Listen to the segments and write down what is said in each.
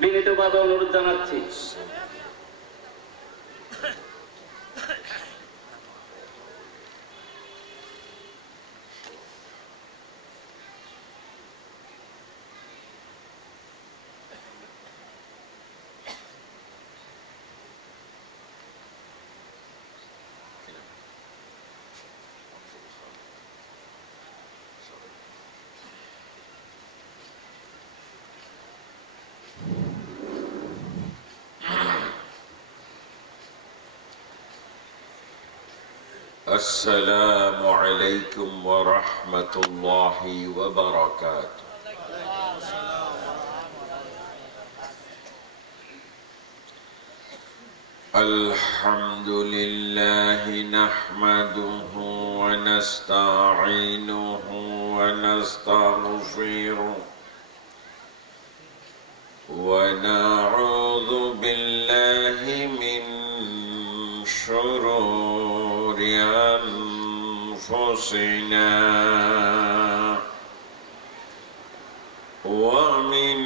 বিনীতভাবে অনুরোধ জানাচ্ছি। السلام عليكم ورحمة الله وبركاته. الحمد لله نحمده ونستعينه ونستغفره ونعوذ بالله من شرور أنفسنا ومن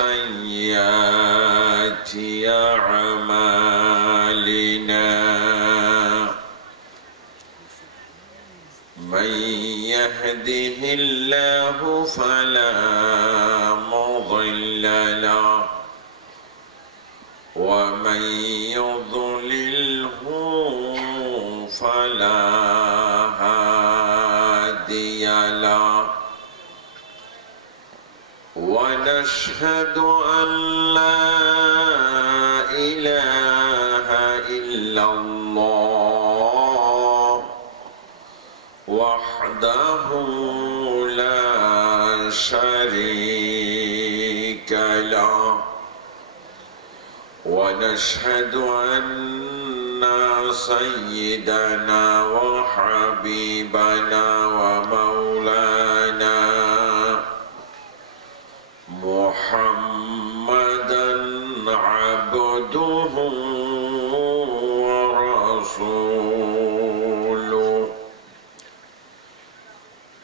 سيئات أعمالنا من يهده الله فلا مضل له ومن يضلله فلا هادي له ونشهد أن لا إله إلا الله وحده لا شريك له ونشهد أن سيدنا وحبيبنا ومولانا محمدًا عبده ورسوله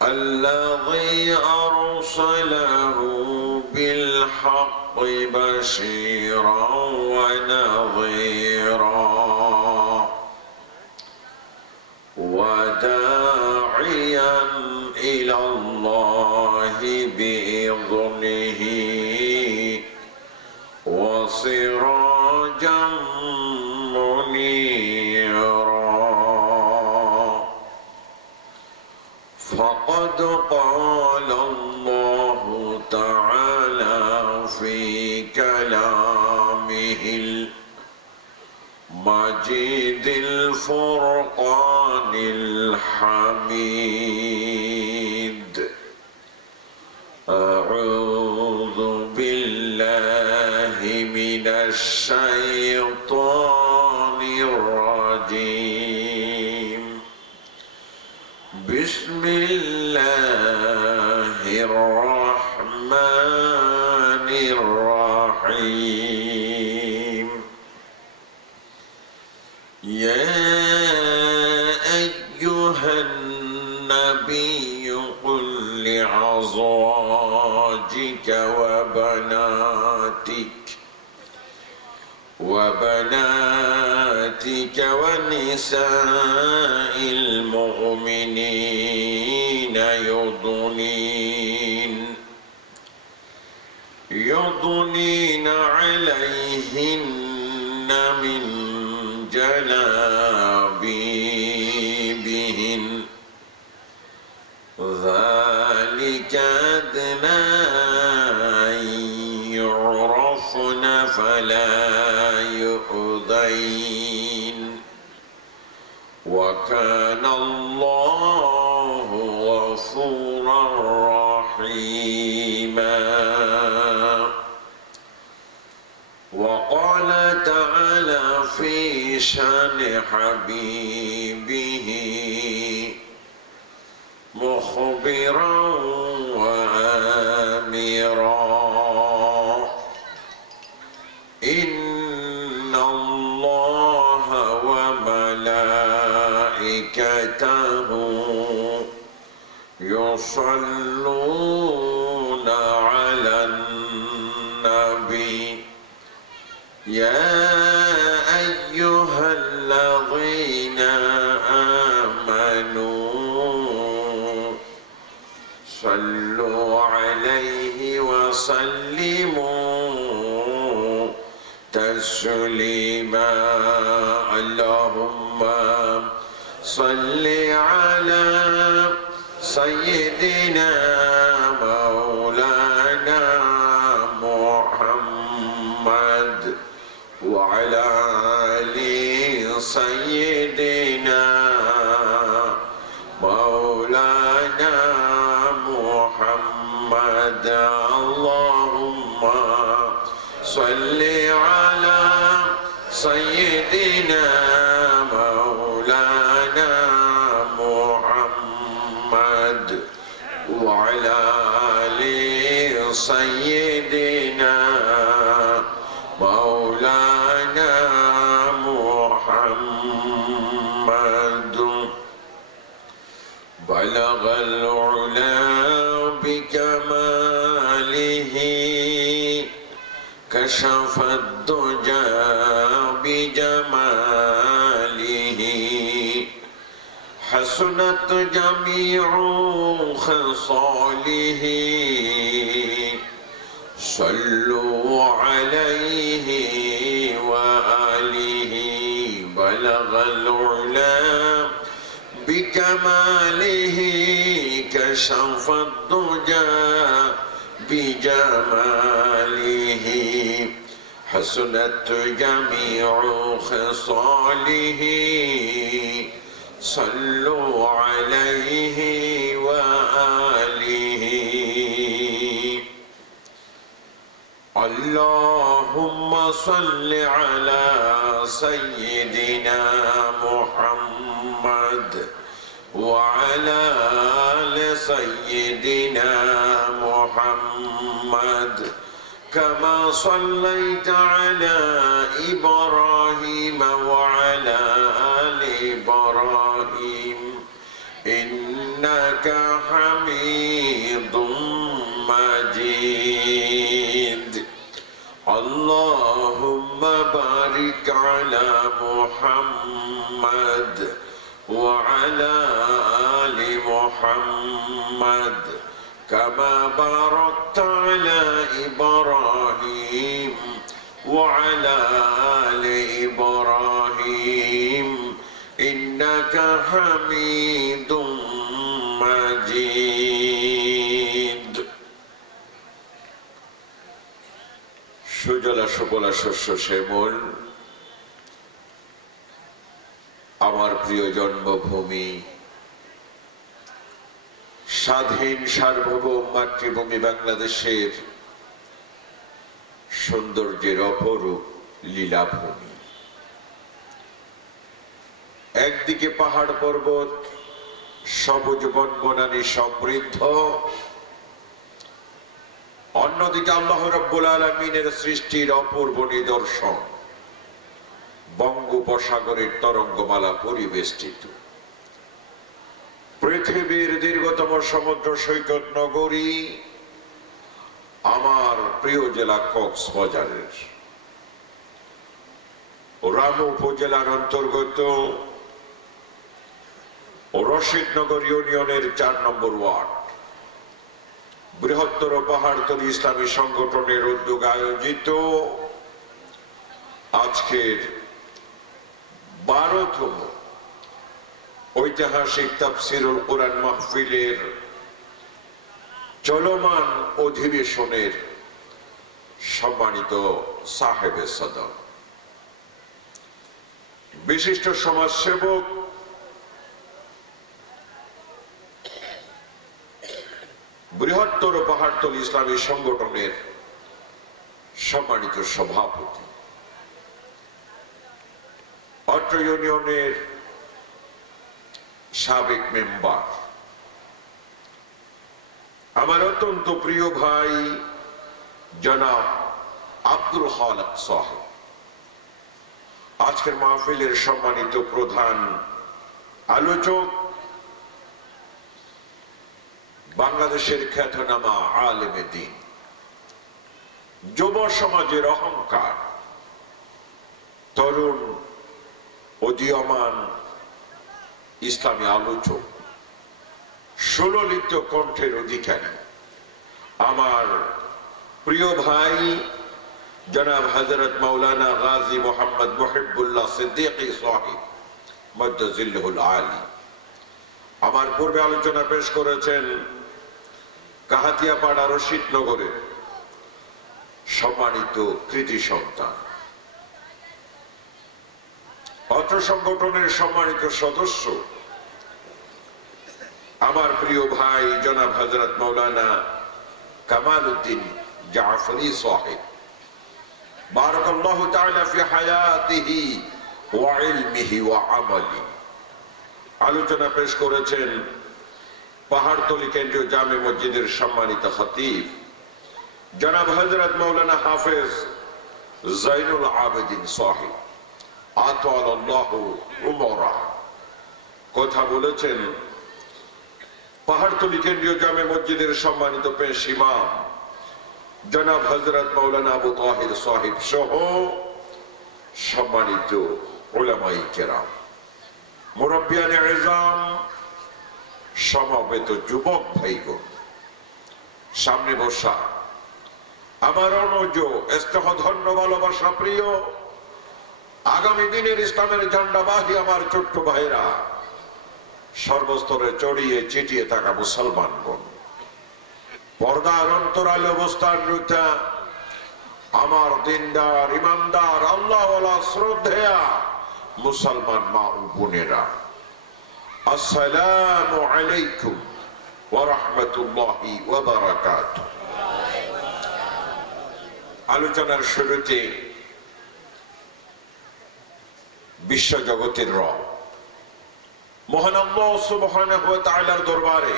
الذي أرسله بالحق بشيرا ونذيرا وداعيا إلى الله بإذنه وسراجا منيرا فقد قال الله تعالى في كلامه المجيد الفرقان الحميد أعوذ بالله من الشيطان الرجيم بسم الله الرحمن الرحيم يا أيها النبي قل لأزواجك وبناتك ونساء المؤمنين يضنين عليهن من جلابيبهن ذلك أدنى أن يعرفن فلا يؤذين وكان الله غفورا رحيما وقال تعالى في شان حبيبه مخبرا وآمرا إن الله وملائكته يصلون على النبي نبي يا أيها الذين آمنوا صلوا عليه وسلموا تسليما اللهم صل على سيدنا مولانا محمد وعلى آل سيدنا مولانا محمد اللهم صل على سيدنا مولانا محمد وعلى آل سيدنا مولانا محمد بلغ العلا بكماله كشف الدجى بجماله حسنت جميع خصاله صلوا عليه وآله بلغ العلا بكماله كشف الدجى بجماله حسنت جميع خصاله صلوا عليه وآله اللهم صل على سيدنا محمد وعلى آل سيدنا محمد كما صليت على إبراهيم وعلى آل إبراهيم إنك حميد مجيد اللهم بارك على محمد وعلى آل محمد كما باركت على إبراهيم وعلى آل إبراهيم إنك حميد مجيد সুজলা সুফলা শস্য শ্যামল আমার প্রিয় জন্মভূমি স্বাধীন সার্বভৌম মাতৃভূমি বাংলাদেশের সৌন্দর্যের অপরূপ লীলাভূমি। একদিকে পাহাড় পর্বত সবুজ বনবনানী সমৃদ্ধ, অন্যদিকে আল্লাহ রাব্বুল আলামিনের সৃষ্টির অপূর্ব নিদর্শন বঙ্গোপসাগরের তরঙ্গমালা পরিবেষ্টিত। পৃথিবীর দীর্ঘতম সমুদ্র সৈকত নগরী আমার প্রিয় জেলা কক্সবাজারের রামু উপজেলার অন্তর্গত রশিদনগর ইউনিয়নের ৪ নম্বর ওয়ার্ড বৃহত্তর পাহাড়তলী ইসলামী সংগঠনের উদ্যোগে আয়োজিত আজকের ১২তম ঐতিহাসিক তাফসীরুল কুরআন মাহফিলের চলমান অধিবেশনের সম্মানিত সাহেবে সদর, বিশিষ্ট সমাজসেবক বৃহত্তর পাহাড়তলী ইসলামী সংগঠনের সম্মানিত সভাপতি, অত্র ইউনিয়নের সাবেক মেম্বার, আমার অত্যন্ত প্রিয় ভাই জনাব আব্দুল খালেক সাহেব, আজকের মাহফিলের সম্মানিত প্রধান আলোচক, বাংলাদেশের খ্যাতনামা আলেমে দ্বীন যুব সমাজের অহংকার, তরুণ উদীয়মান ইসলামী আলোচক, সুললিত কণ্ঠের অধিকারী আমার প্রিয় ভাই জনাব হযরত মাওলানা গাজী মোহাম্মদ মুহিবুল্লাহ সিদ্দিকী সাহেব মদ্দাজিল্লাহুল আলী আমার পূর্বে আলোচনা পেশ করেছেন কাহাতিয়াপাড়া রশিদনগরের সম্মানিত কৃতি সন্তান, অত্র সংগঠনের সম্মানিত সদস্য আমার প্রিয় ভাই জনাব হযরত মাওলানা কামাল উদ্দিন জাফরি সাহেব বারাকাল্লাহু তাআলা ফি হায়াতিহি ওয়া ইলমিহি ওয়া আমালি আলোচনা পেশ করেছেন পাহাড়তলী কেন্দ্রীয় জামে মসজিদের সম্মানিত খতিব জনাব হযরত মাওলানা হাফেজ জাইনুল আবেদিন সাহেব আতালাল্লাহু উমরা। কথা বলেছেন পাহাড়তলী কেন্দ্রীয় জামে মসজিদের সম্মানিত পেশ ইমাম জনাব হযরত মাওলানা আবু তাহির সাহেব সহ সম্মানিত উলামায়ে কেরাম, মুরব্বিয়ানে ইজাম, সমবেত যুবক ভাইগণ, সামনে বসা আমার অনুজ স্নেহধন্য ভালোবাসা প্রিয় আগামী দিনের ইসলামের ঝান্ডাবাহী আমার ছোট্ট ভাইরা, সর্বস্তরে চড়িয়ে চিটিয়ে থাকা মুসলমানগণ, পর্দার অন্তরালে অবস্থানরত আমার দিনদার ইমানদার আল্লাহওয়ালা শ্রদ্ধেয়া মুসলমান মা ও বোনেরা, আসসালামু আলাইকুম ওয়া রাহমাতুল্লাহি ওয়া বারাকাতুহু। আলোচনার শুরুতে বিশ্বজগতের রব মহান আল্লাহ সুবহানাহু ওয়া তাআলার দরবারে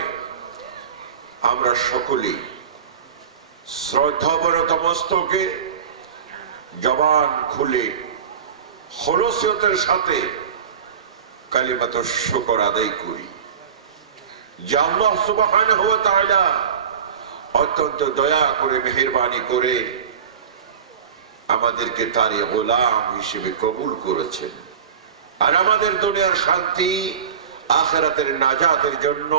আমরা সকলেই শ্রদ্ধাবনত মস্তকে জবান খুলে খলুসিয়তের সাথে কালিমাতুশ শুকর আদায় করি যে আল্লাহ সুবহানাহু ওয়া তাআলা অত্যন্ত দয়া করে মেহেরবানি করে আমাদেরকে তারই গোলাম হিসেবে কবুল করেছেন, আর আমাদের দুনিয়ার শান্তি আখিরাতের নাজাতের জন্য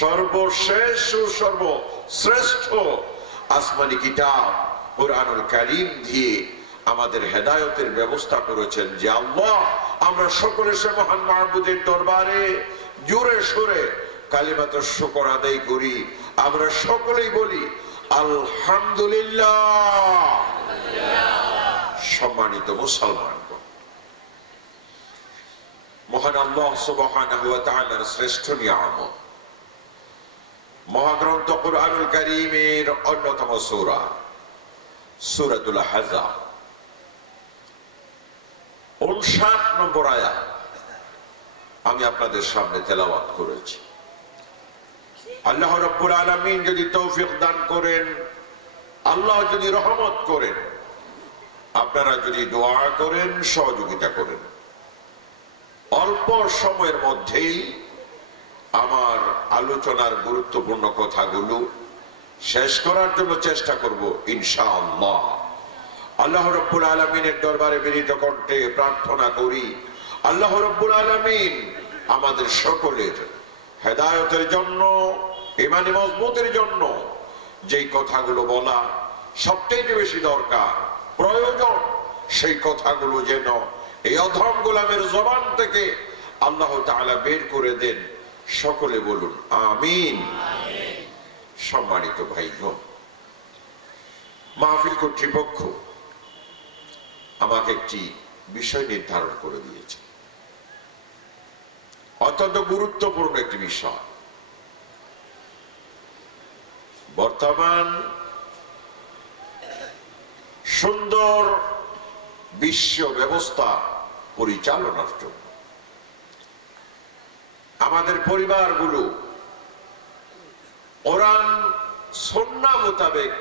সর্বশেষ ও সর্বশ্রেষ্ঠ আসমানি কিতাব কুরআনুল কারীম দিয়ে আমাদের হেদায়েতের ব্যবস্থা করেছেন। যে আল্লাহ আমরা সকলে সে মহান মাহবুদের দরবারে জোরে সোরে কালিমাতুশ শুকর আদায় করি। আমরা সকলেই বলি আলহামদুলিল্লাহ। সম্মানিত মুসলমানগণ, মহান আল্লাহ সুবহানাহু ওয়া তাআলার শ্রেষ্ঠ নিয়ামত মহাগ্রন্থ কুরআনুল কারীমের অন্যতম সূরা সূরাতুল আহজাব 59 নম্বর আয়াত আমি আপনাদের সামনে তেলাওয়াত করেছি। আল্লাহ রাব্বুল আলামিন যদি তৌফিক দান করেন, আল্লাহ যদি রহমত করেন, আপনারা যদি দোয়া করেন, সহযোগিতা করেন, অল্প সময়ের মধ্যেই আমার আলোচনার গুরুত্বপূর্ণ কথাগুলো শেষ করার জন্য চেষ্টা করব ইনশাআল্লাহ। আল্লাহ রাব্বুল আলামিনের দরবারে বিনীত কণ্ঠে প্রার্থনা করি, আল্লাহ রাব্বুল আলামিন আমাদের সকলের হেদায়েতের জন্য, ঈমানি মজবুতের জন্য যেই কথাগুলো বলা সবচেয়ে বেশি দরকার, প্রয়োজন, সেই কথাগুলো যেন এই অধম গোলামের জবান থেকে আল্লাহ তাআলা বের করে দেন। সকলে বলুন আমিন। সম্মানিত ভাইগণ, মাহফিল কর্তৃপক্ষ আমাকে একটি বিষয় নির্ধারণ করে দিয়েছে, অত্যন্ত গুরুত্বপূর্ণ একটি বিষয়। বর্তমান সুন্দর বিশ্ব ব্যবস্থা পরিচালনার জন্য আমাদের পরিবারগুলো কোরআন সুন্নাহ মোতাবেক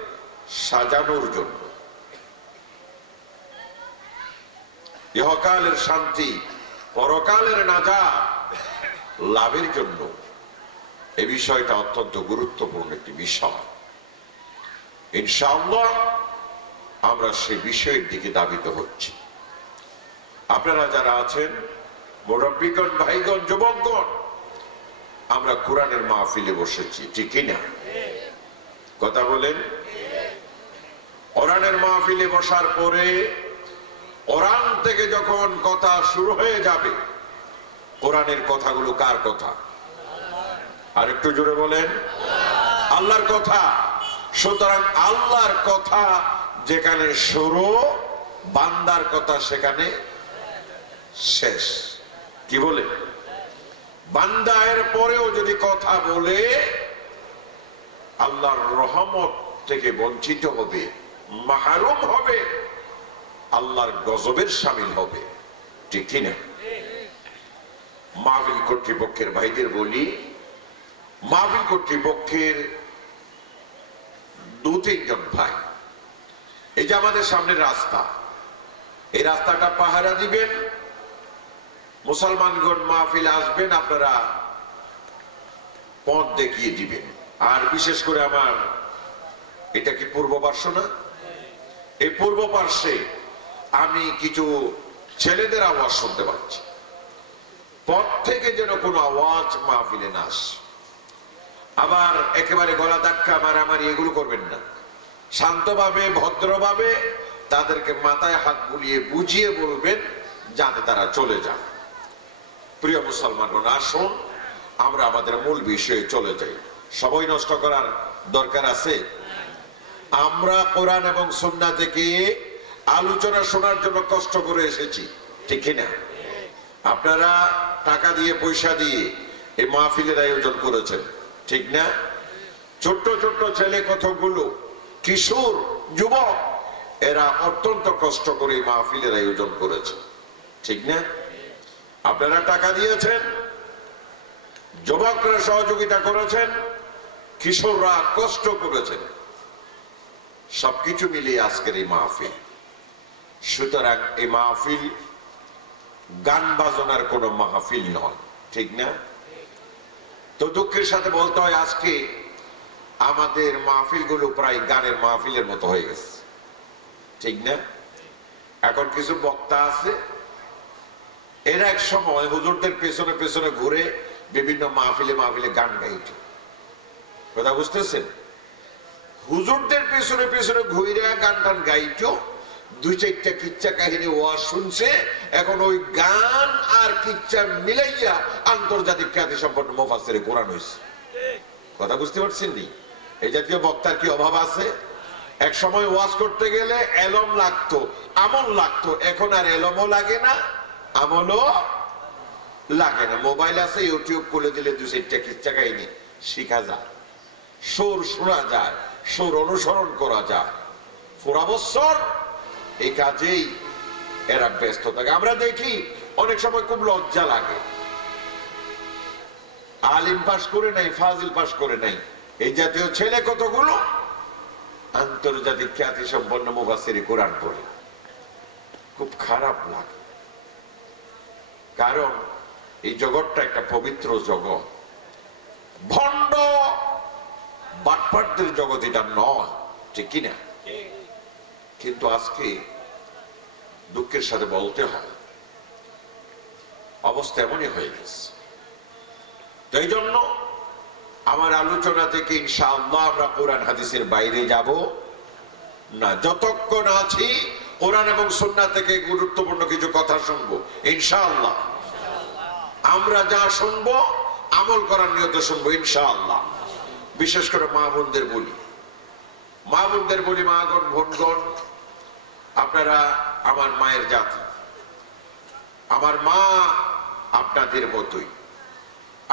সাজানোর জন্য, ইহকালের শান্তি পরকালের নাজাত লাভের জন্য এই বিষয়টা অত্যন্ত গুরুত্বপূর্ণ একটি বিষয়। ইনশাআল্লাহ আমরা সে বিষয়ের দিকে ধাবিত হচ্ছি। আপনারা যারা আছেন মুরব্বিগণ, ভাইগণ, যুবকগণ, আমরা কোরআনের মাহফিলে বসেছি, ঠিক না? কথা বলেন। কোরআনের মাহফিলে বসার পরে কোরআন থেকে যখন কথা শুরু হয়ে যাবে, কোরআনের কথাগুলো কার কথা? আর একটু জোরে বলেন। আল্লাহর কথা। সুতরাং আল্লাহর কথা যেখানে শুরু, বান্দার কথা সেখানে শেষ। কি বলে? বান্দা এর পরেও যদি কথা বলে আল্লাহর রহমত থেকে বঞ্চিত হবে, মাহরুম হবে, আল্লাহর গজবের শামিল হবে, ঠিক না? মাহফিল কর্তৃপক্ষের ভাইদের বলি, মাহফিল কর্তৃপক্ষের 2-3 জন ভাই, এই যে আমাদের সামনের রাস্তা, এই রাস্তাটা পাহারা দিবেন। মুসলমানগণ মাহফিলে আসবেন, আপনারা পথ দেখিয়ে দিবেন। আর বিশেষ করে আমার এটা কি পূর্ব পার্শ্ব না? এই পূর্ব পার্শ্বে আমি কিছু ছেলেদের আওয়াজ শুনতে পাচ্ছি। পথ থেকে যেন কোনো আওয়াজ মাহফিলে না আসে। আবার একেবারে গলা ধাক্কা মারামারি এগুলো করবেন না। শান্তভাবে, ভদ্রভাবে তাদেরকে মাথায় হাত বুলিয়ে বুঝিয়ে বলবেন যাতে তারা চলে যান। প্রিয় মুসলমানগণ, আসুন আমরা আমাদের মূল বিষয়ে চলে যাই। সময় নষ্ট করার দরকার আছে? আমরা কোরআন এবং সুন্নাহ থেকে আলোচনা শোনার জন্য কষ্ট করে এসেছি, ঠিক না? আপনারা টাকা দিয়ে, পয়সা দিয়ে এই মাহফিলের আয়োজন করেছেন, ঠিক না? ছোট্ট ছোট্ট ছেলে কতগুলো, কিশোর, যুবক, এরা অত্যন্ত কষ্ট করে এই মাহফিলের আয়োজন করেছে, ঠিক না? আপনারা টাকা দিয়েছেন, যুবকরা সহযোগিতা করেছেন, কিশোররা কষ্ট করেছেন, সবকিছু মিলিয়ে আজকের এই মাহফিল। সুতরাং এই মাহফিল গান বাজনার কোন মাহফিল নয়, ঠিক না? তো দুঃখের সাথে বলতে হয়, আজকে আমাদের মাহফিল গুলো প্রায় গানের মাহফিলের মতো হয়ে গেছে, ঠিক না? এখন কিছু বক্তা আছে, এরা এক সময় হুজুরদের পেছনে পেছনে ঘুরে বিভিন্ন মাহফিলে মাহফিলে গান গাইত। কথা বুঝতেছেন? হুজুরদের পেছনে পেছনে ঘুরে গান টান গাইত, 2-4টা কিচ্ছা কাহিনী ওয়াজ শুনছে। এখন ওই গান আর কিচ্ছা মিলাইয়া আন্তর্জাতিক খ্যাতি সম্পন্ন মুফাসসিরে কোরআন হয়েছে। কথা বুঝতে পারছেন নি? এই জাতীয় বক্তার কি অভাব আছে? এক সময় ওয়াজ করতে গেলে এলম লাগতো, আমল লাগতো। এখন আর এলমও লাগে না, আমলও লাগে না। মোবাইল আছে, ইউটিউব খুলে দিলে 2-4টা কিচ্ছা কাহিনী শিখা যায়, সুর শোনা যায়, সুর অনুসরণ করা যায়। পুরা বছর এই কাজেই এরা ব্যস্ত থাকে। আমরা দেখি অনেক সময় খুব লজ্জা লাগে, আলিম পাস করে নাই, ফাজিল পাস করে নাই, এই জাতীয় ছেলে কতগুলো আন্তর্জাতিক খ্যাতি সম্পন্ন মুফাসসিরে কোরআন পড়ে। খুব খারাপ লাগে, কারণ এই জগৎটা একটা পবিত্র জগৎ, ভণ্ড বাটপাটদের জগৎ এটা নয়, ঠিক কিনা? কিন্তু আজকে দুঃখের সাথে বলতে হয়, অবস্থা এমনই হয়ে গেছে। এই জন্য আমার আলোচনা থেকে ইনশাআল্লাহ আমরা কোরআন হাদিসের বাইরে যাব না। যতক্ষণ আছি কোরআন এবং সুন্নাহ থেকে গুরুত্বপূর্ণ কিছু কথা শুনবো ইনশাআল্লাহ। আমরা যা শুনবো আমল করার নিয়তে শুনবো ইনশাআল্লাহ। বিশেষ করে মা বোনদের বলি, মা বোনদের বলি, মাগণ বোনগণ, আপনারা আমার মায়ের জাতি। আমার মা আপনাদের মতোই,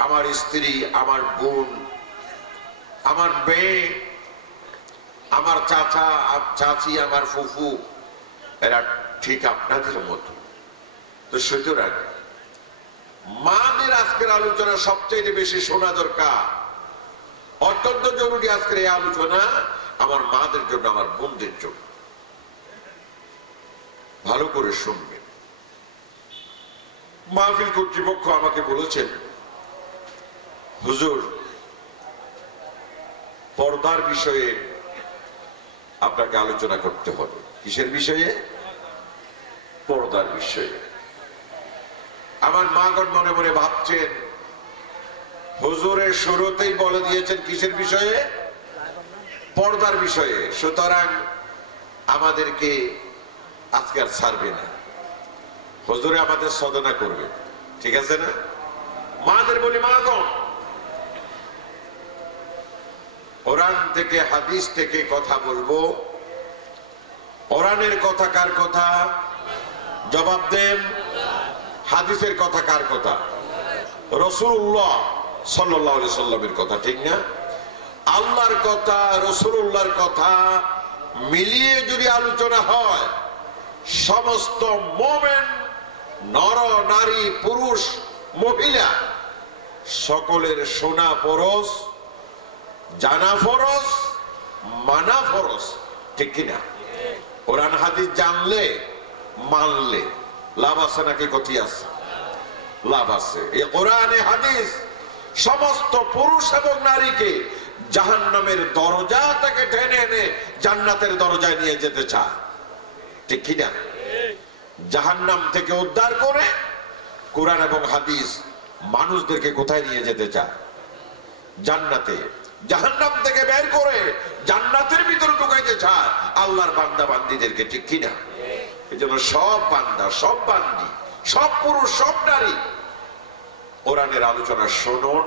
আমার স্ত্রী, আমার বোন, আমার মেয়ে, আমার চাচা, চাচি, আমার ফুফু, এরা ঠিক আপনাদের মতো। তো সুতরাং মাদের আজকের আলোচনা সবচেয়ে বেশি শোনা দরকার, অত্যন্ত জরুরি। আজকের এই আলোচনা আমার মাদের জন্য, আমার বোনদের জন্য। ভালো করে শুনবেন। মাহফিল কর্তৃপক্ষ আমাকে বলেছেন, হুজুর পর্দার বিষয়ে আপনাকে আলোচনা করতে হবে। কিসের বিষয়ে? পর্দার বিষয়ে। আমার মাগণ মনে মনে ভাবছেন হুজুরের শুরুতেই বলে দিয়েছেন কিসের বিষয়ে? পর্দার বিষয়ে। সুতরাং আমাদেরকে আজকে আর ছাড়বে না, হুজুরে আমাদের সাধনা করবে, ঠিক আছে না? মাদের বলি, মাগণ কোরআন থেকে হাদিস থেকে কথা বলবো। কোরআনের কথা কার কথা? জবাব দেন। হাদিসের কথা কার কথা? রাসূলুল্লাহ সাল্লাল্লাহু আলাইহি সাল্লামের কথা, ঠিক না? আল্লাহর কথা, রাসূলুল্লাহর কথা মিলিয়ে যদি আলোচনা হয়, সমস্ত মুমিন, নর নারী, পুরুষ মহিলা সকলের শোনা ফরজ, জানা ফরজ, মানা ফরজ, ঠিক কিনা? কোরআন হাদিস জানলে মানলে লাভ আছে নাকি ক্ষতি আছে? লাভ আছে। এই কোরআনে হাদিস সমস্ত পুরুষ এবং নারীকে জাহান্নামের দরজা থেকে টেনে এনে জান্নাতের দরজায় নিয়ে যেতে চায়, ঠিক কিনা? জাহান্নাম থেকে উদ্ধার করে কোরআন এবং হাদিস মানুষদেরকে কোথায় নিয়ে যেতে চায়? জান্নাতে। জাহান্নাম থেকে বের করে জান্নাতের ভিতরে ঢুকাইতে চায় আল্লাহর বান্দা বান্দীদেরকে, ঠিক কিনা? এই জন্য সব বান্দা, সব বান্দি, সব পুরুষ, সব নারী কোরআনের আলোচনা শুনুন,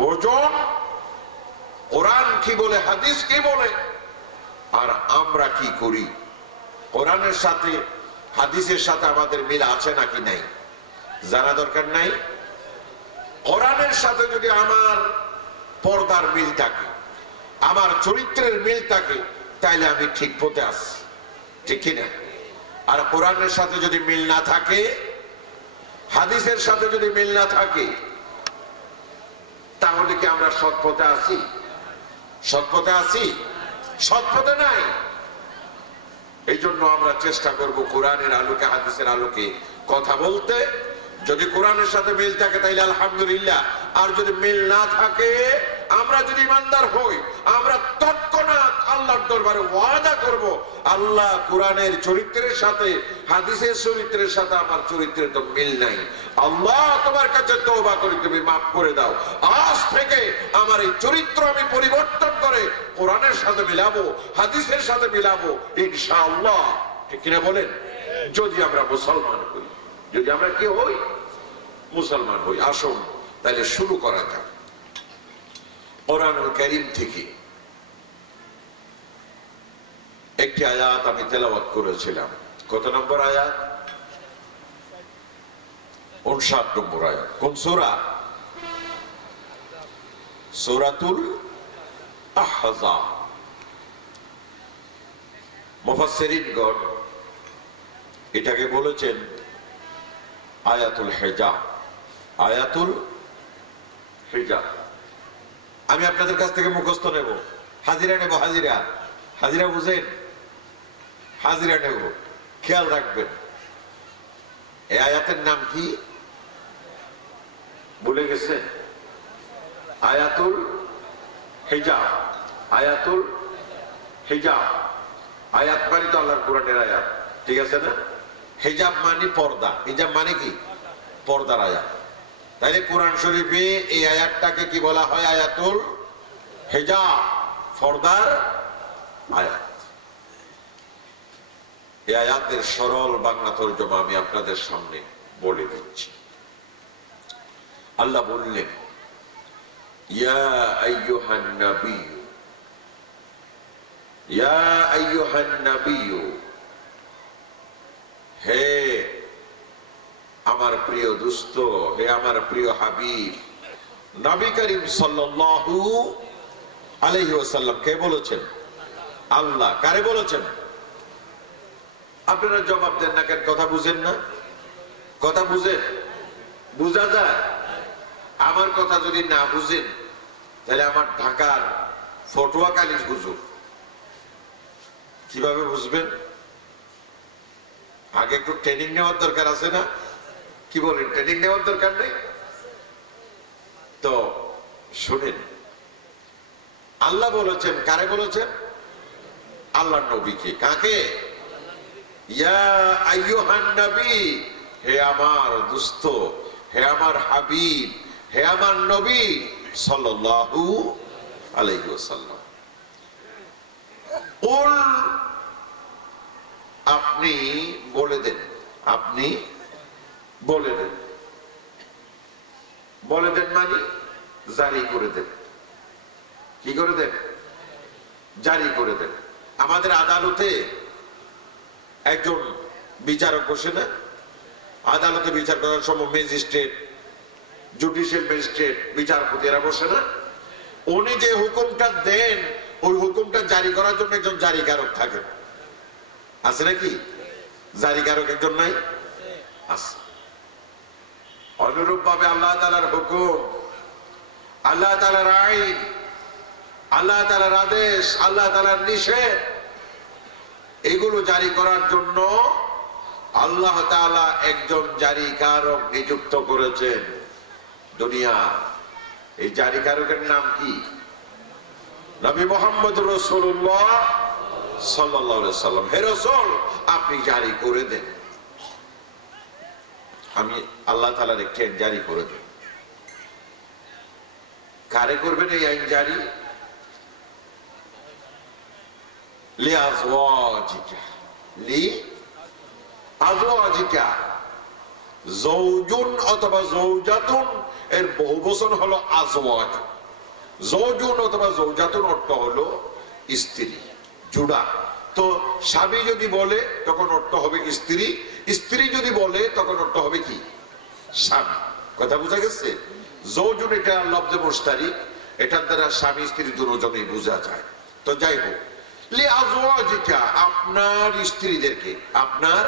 বোঝুন কোরআন কি বলে, হাদিস কি বলে, আর আমরা কি করি। কোরআনের সাথে হাদিসের সাথে আমাদের মিল আছে নাকি নাই জানা দরকার নাই। কোরআনের সাথে যদি আমার পর্দার মিল থাকে, আমার চরিত্রের মিল থাকে, তাইলে আমি ঠিক পথে আসছি, ঠিক কিনা? আর কোরআনের সাথে যদি মিল না থাকে, হাদিসের সাথে যদি মিল না থাকে, তাহলে কি আমরা সৎ পথে আছি? সৎ পথে আছি? সৎ পথে নাই। এই জন্য আমরা চেষ্টা করব কোরআনের আলোকে, হাদিসের আলোকে কথা বলতে। যদি কোরআনের সাথে মিল থাকে তাইলে আলহামদুলিল্লাহ, আর যদি মিল না থাকে, আমরা যদি ইমানদার হই, আমরা তৎক্ষণাৎ আল্লাহর দরবারে ওয়াদা করব, আল্লাহ কোরআনের চরিত্রের সাথে হাদিসের চরিত্রের সাথে আমার চরিত্রের তো মিল নাই, আল্লাহ তোমার কাছে তওবা করি, তুমি মাফ করে দাও। আজ থেকে আমার এই চরিত্র আমি পরিবর্তন করে কোরআনের সাথে মিলাবো, হাদিসের সাথে মিলাবো ইনশাআল্লাহ, ঠিক কিনা বলেন? যদি আমরা মুসলমান হই, যদি আমরা কি হই? মুসলমান হই। আসুন তাহলে শুরু করা যাক। কোরআনুল কারীম থেকে একটি আয়াত আমি তেলাওয়াত করেছিলাম। কত নম্বর আয়াত? 59 নম্বর আয়াত। কোন সূরা? সূরাতুল আহজাব। মুফাসসিরিনগণ এটাকে বলেছেন আয়াতুল হিজাব। আয়াতুল হিজাব। আমি আপনাদের কাছ থেকে মুখস্থ নেব, হাজিরা নেব, হাজিরা। হাজিরা বুঝেন? হাজিরা নেব, খেয়াল রাখবেন। এই আয়াতের নাম কি ভুলে গেছেন? আয়াতুল হিজাব। আয়াতুল হিজাব। আয়াত মানে তো আল্লাহর কোরআনের আয়াত, ঠিক আছে না? হিজাব মানে পর্দা। হিজাব মানে কি? পর্দার আয়াত। তাইলে কোরআন শরীফে এই আয়াতটাকে কি বলা হয়? আয়াতুল হিজাব, পর্দার আয়াত। এই আয়াতের সরল বাংলা তরজমা আমি আপনাদের সামনে বলে দিচ্ছি। আল্লাহ বললেন, ইয়া আইয়ুহান নাবিয়্যু, ইয়া আইয়ুহান নাবিয়্যু, হে আমার প্রিয় দোস্ত, হে আমার প্রিয় হাবিব। নবী করিম সাল্লাল্লাহু আলাইহি ওয়াসাল্লাম কে বলেছেন? আল্লাহ। কারে বলেছেন? আপনারা জবাব দেন না কেন? কথা বুঝেন না? কথা বুঝেন? বুঝা যায়? আমার কথা যদি না বুঝেন তাহলে আমার ঢাকার ফটুয়াকালী হুজুর কিভাবে বুঝবেন? আগে একটু ট্রেনিং নেওয়ার দরকার আছে না? কি বলেন? ট্রেনিং নেওয়ার দরকার নেই তো? শুনেন, আল্লাহ বলেছেন। কারে বলেছেন? আল্লাহর নবীকে। কাকে? ইয়া আইয়ুহান নবী, হে আমার দোস্ত, হে আমার হাবিব, হে আমার নবী সাল্লাল্লাহু আলাইহি ওয়াসাল্লাম। কুল, আপনি বলে দেন, আপনি বলে দেন। বলে দেন মানে জারি করে দেন। কি করে দেন? জারি করে দেন। আমাদের আদালতে একজন বিচারক বসে না, আদালতে বিচার করার সময় ম্যাজিস্ট্রেট, জুডিশিয়াল ম্যাজিস্ট্রেট, বিচারপতি এরা বসে না, উনি যে হুকুমটা দেন ওই হুকুমটা জারি করার জন্য একজন জারিকারক থাকেন। আছে নাকি? জারিকারক একজন নাই? আছে। অনুরূপ ভাবে আল্লাহ তাআলার হুকুম, আল্লাহ তাআলার আইন, আল্লাহ তাআলার আদেশ, আল্লাহ তাআলার নিষেধ, এগুলো জারি করার জন্য আল্লাহ তাআলা একজন জারিকারক নিযুক্ত করেছেন দুনিয়া। এই জারিকারকের নাম কি? নবী মুহাম্মদ রাসূলুল্লাহ সাল্লাল্লাহু আলাইহি সাল্লাম। হে রাসূল, আপনি জারি করে দেন। আমি আল্লাহ তাআলার একটি আইন জারি করে দেন। কারে করবেন এই আইন জারি? লিআজওয়াজিকা, লিআজওয়াজিকা, যাওজুন অথবা যাওজাতুন এর বহুবচন হলো আজওয়াজ। যাওজুন অথবা যাওজাতুন অর্থ হলো স্ত্রী, জোড়া। তো স্বামী যদি বলে তখন অর্থ হবে স্ত্রী, স্ত্রী যদি বলে তখন অর্থ হবে কি? স্বামী। কথা বোঝা গেছে? যাওজুন এটা লফজে মুশতারিক, এটার দ্বারা স্বামী স্ত্রী দুজনেই বোঝা যায়। তো যাই হোক, লিআজওয়াজিকা, আপনার স্ত্রীদেরকে, আপনার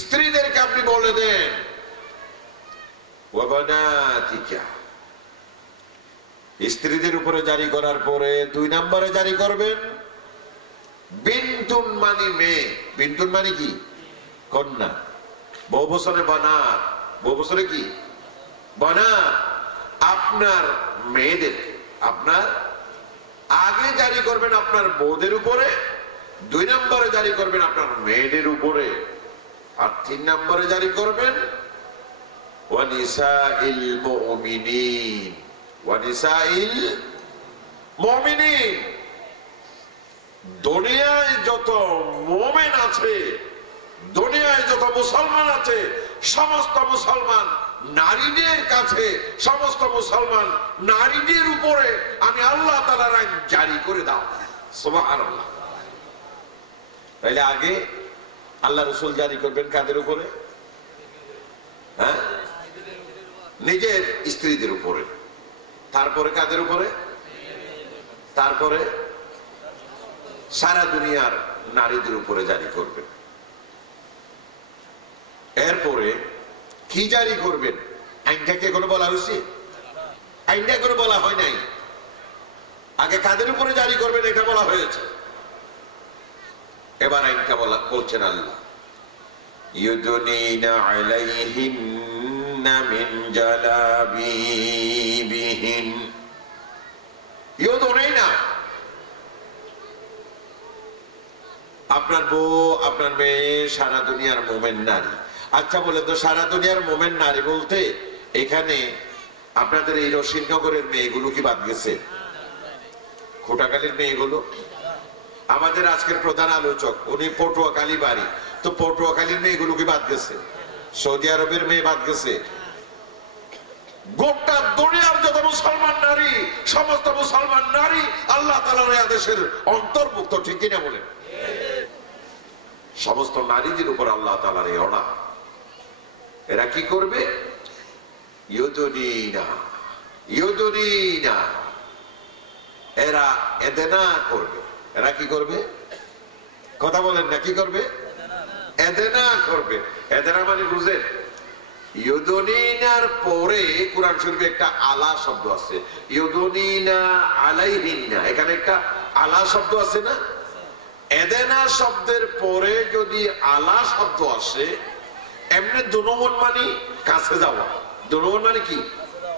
স্ত্রীদেরকে আপনি বলে দেন। ওয়া বানাতিকা, স্ত্রীদের উপরে জারি করার পরে 2 নম্বরে জারি করবেন বিনতুন মানে মেয়ে। বিনতুন মানে কি? কন্যা। বহুবচনে বানাত, বহুবচনে কি? বানাত। আপনার মেয়েদেরকে, আপনার আগে জারি করবেন আপনার বউদের উপরে, 2 নম্বরে জারি করবেন আপনার মেয়েদের উপরে, আর 3 নম্বরে জারি করবেন ওয়া নিসাইল মুমিনিন, ওয়া নিসাইল মুমিনিন। দুনিয়ায় যত মুমিন আছে, দুনিয়ায় যত মুসলমান আছে, সমস্ত মুসলমান নারীদের কাছে, সমস্ত মুসলমান নারীদের উপরে আমি আল্লাহ তাআলার আইন জারি করে দাও। সুবহানাল্লাহ। তাহলে আগে আল্লাহ রাসূল জারি করবেন কাদের উপরে? হ্যাঁ, নিজের স্ত্রীদের উপরে। তারপরে কাদের উপরে? তারপরে সারা দুনিয়ার নারীদের উপরে জারি করবেন। এরপরে কি জারি করবেন? আইনটাকে এখনো বলা হয়েছে? আইনটা এখনো বলা হয় নাই। আগে কাদের উপরে জারি করবেন এটা বলা হয়েছে। এবার আইনটা বলছেন আল্লাহ, ইউদুনিনা আলাইহিন্না মিন জালাবিবিহিন। ইউদুনিনা, আপনার বউ, আপনার মেয়ে, সারা দুনিয়ার মোমেন নারী। আচ্ছা বলেন তো, সারা দুনিয়ার মোমেন নারী বলতে এখানে আপনাদের এই রশিদনগরের মেয়েগুলো কি বাদ গেছে? খোটাকালীর মেয়েগুলো? আমাদের আজকের প্রধান আলোচক উনি পটুয়াখালী বাড়ি, তো পটুয়াখালীর মেয়েগুলো কি বাদ গেছে? সৌদি আরবের মেয়ে বাদ গেছে? গোটা দুনিয়ার যত মুসলমান নারী, সমস্ত মুসলমান নারী আল্লাহ তাআলার আদেশের অন্তর্ভুক্ত। ঠিক কিনা বলেন? সমস্ত নারীদের উপর আল্লাহ তাআলার এই অর্ডার। এরা কি করবে? ইউদুনিনা, ইউদুনিনা, এরা এদেনা করবে। এরা কি করবে? কথা বলেন না, কি করবে? এদেনা করবে। এদেনা মানে বুঝেন? ইউদুনিনার পরে কোরআন শরীফে একটা আলা শব্দ আছে, ইউদুনিনা আলাইহিন্না, এখানে একটা আলা শব্দ আছে না? এদেনা শব্দের পরে যদি আলা শব্দ আসে, এমনি দুনুন মানে কাছে যাওয়া, দুনুন মানে কি?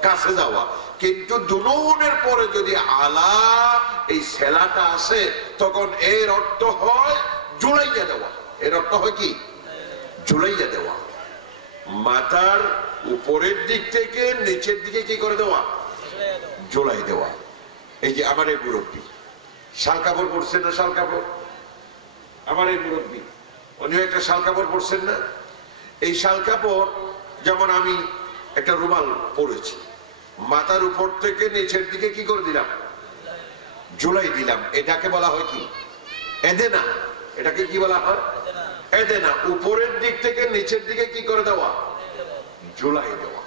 কাছে যাওয়া। কিন্তু দুনুনের পরে যদি আলা এই সেলাটা আসে তখন এর অর্থ হয় ঝুলাইয়া দেওয়া। এর অর্থ হয় কি? ঝুলাইয়া দেওয়া। মাথার উপরের দিক থেকে নিচের দিকে কি করে দেওয়া? ঝুলাই দেওয়া। এই যে আমার এই মুরব্বী শাল কাপড় পরছেন না? শাল কাপড়, আমার এই মুরব্বী উনিও একটা শাল কাপড় পরছেন না? এই শাল কাপড় যেমন আমি একটা রুমাল পরেছি, মাথার উপর থেকে নিচের দিকে কি করে দিলাম? ঝুলাই দিলাম। এটাকে বলা হয় কি? এদেনা। এটাকে কি বলা হয়? এদেনা। উপরের দিক থেকে নিচের দিকে কি করে দেওয়া? ঝুলাই দেওয়া।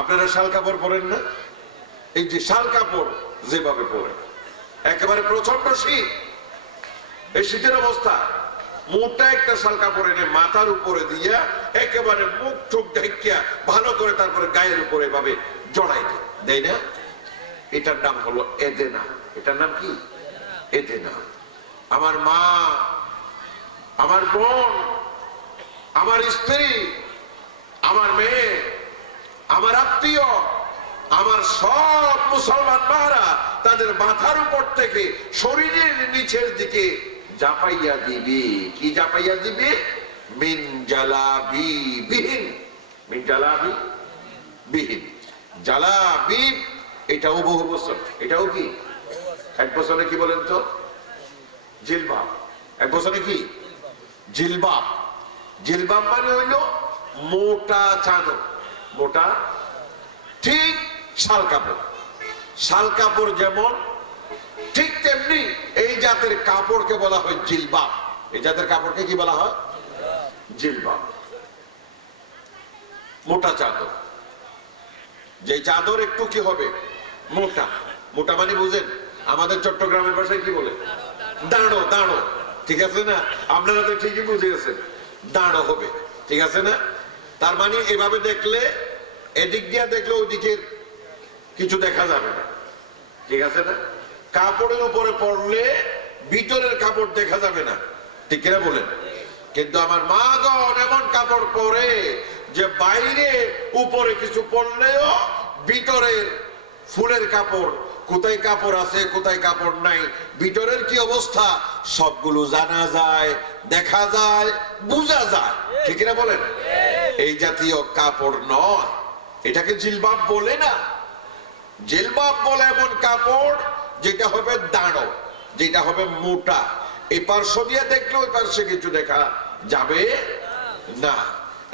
আপনারা শাল কাপড় পরেন না? এই যে শাল কাপড় যেভাবে পরেন, একেবারে প্রচন্ড শীত, এই শীতের অবস্থা মোটা একটা শাল কাপড় এনে মাথার উপরে দিয়া একেবারে মুখ ঠুক ঢেকিয়া ভালো করে তারপরে গায়ের উপরে ভাবে জড়াই দেয় না? এটার নাম হলো এদেনা। এটার নাম কি? এদেনা। আমার মা, আমার বোন, আমার স্ত্রী, আমার মেয়ে, আমার আত্মীয়, আমার সব মুসলমান মারা তাদের মাথার উপর থেকে শরীরের নিচের দিকে জাপাইয়া দিবে। কি জাপাইয়া দিবে? মিন জালাবি বিহীন। মিন জালাবি বিহীন। জালাবি এটাও বহু বছর। এটাও কি? এক বছরে কি বলেন তো? জিলবাব। এক বছরে কি? জিলবাব। জিলবাব মানে হইল মোটা চাদর। মোটা, ঠিক শাল কাপড়। শাল কাপড় যেমন ঠিক তেমনি এই জাতের কাপড়কে বলা হয় জিলবাব। এই জাতের কাপড়কে কি বলা হয়? জিলবাব। মোটা চাদর। যে চাদর একটু কি হবে? মোটা। মোটা মানে বুঝেন? আমাদের চট্টগ্রামের ভাষায় কি বলে? দাঁড়ো। দাঁড়ো, ঠিক আছে না? আপনারা তো ঠিকই বুঝে গেছেন, দাঁড়ো হবে, ঠিক আছে না? তার মানে এভাবে দেখলে, এদিক দিয়ে দেখলে ওইদিকের কিছু দেখা যাবে না, ঠিক আছে না? কাপড়ের উপরে পড়লে ভিতরের কাপড় দেখা যাবে না, ঠিক কিনা বলেন? কিন্তু আমার মা গণ এমন কাপড় পরে যে বাইরে উপরে কিছু পড়লেও ভিতরের ফুলের কাপড়, কোথায় কাপড় আছে কোথায় কাপড় নাই, ভিতরের কি অবস্থা সবগুলো জানা যায়, দেখা যায়, বোঝা যায়, ঠিক কিনা বলেন? এই জাতীয় কাপড় নয়। এটাকে জিলবাব বলে না। জিলবাব বলে এমন কাপড় যেটা হবে দাঁড়ো, যেটা হবে মোটা, এই পার্শ্ব দিয়ে দেখলে ওই পার্শ্বে কিছু দেখা যাবে না।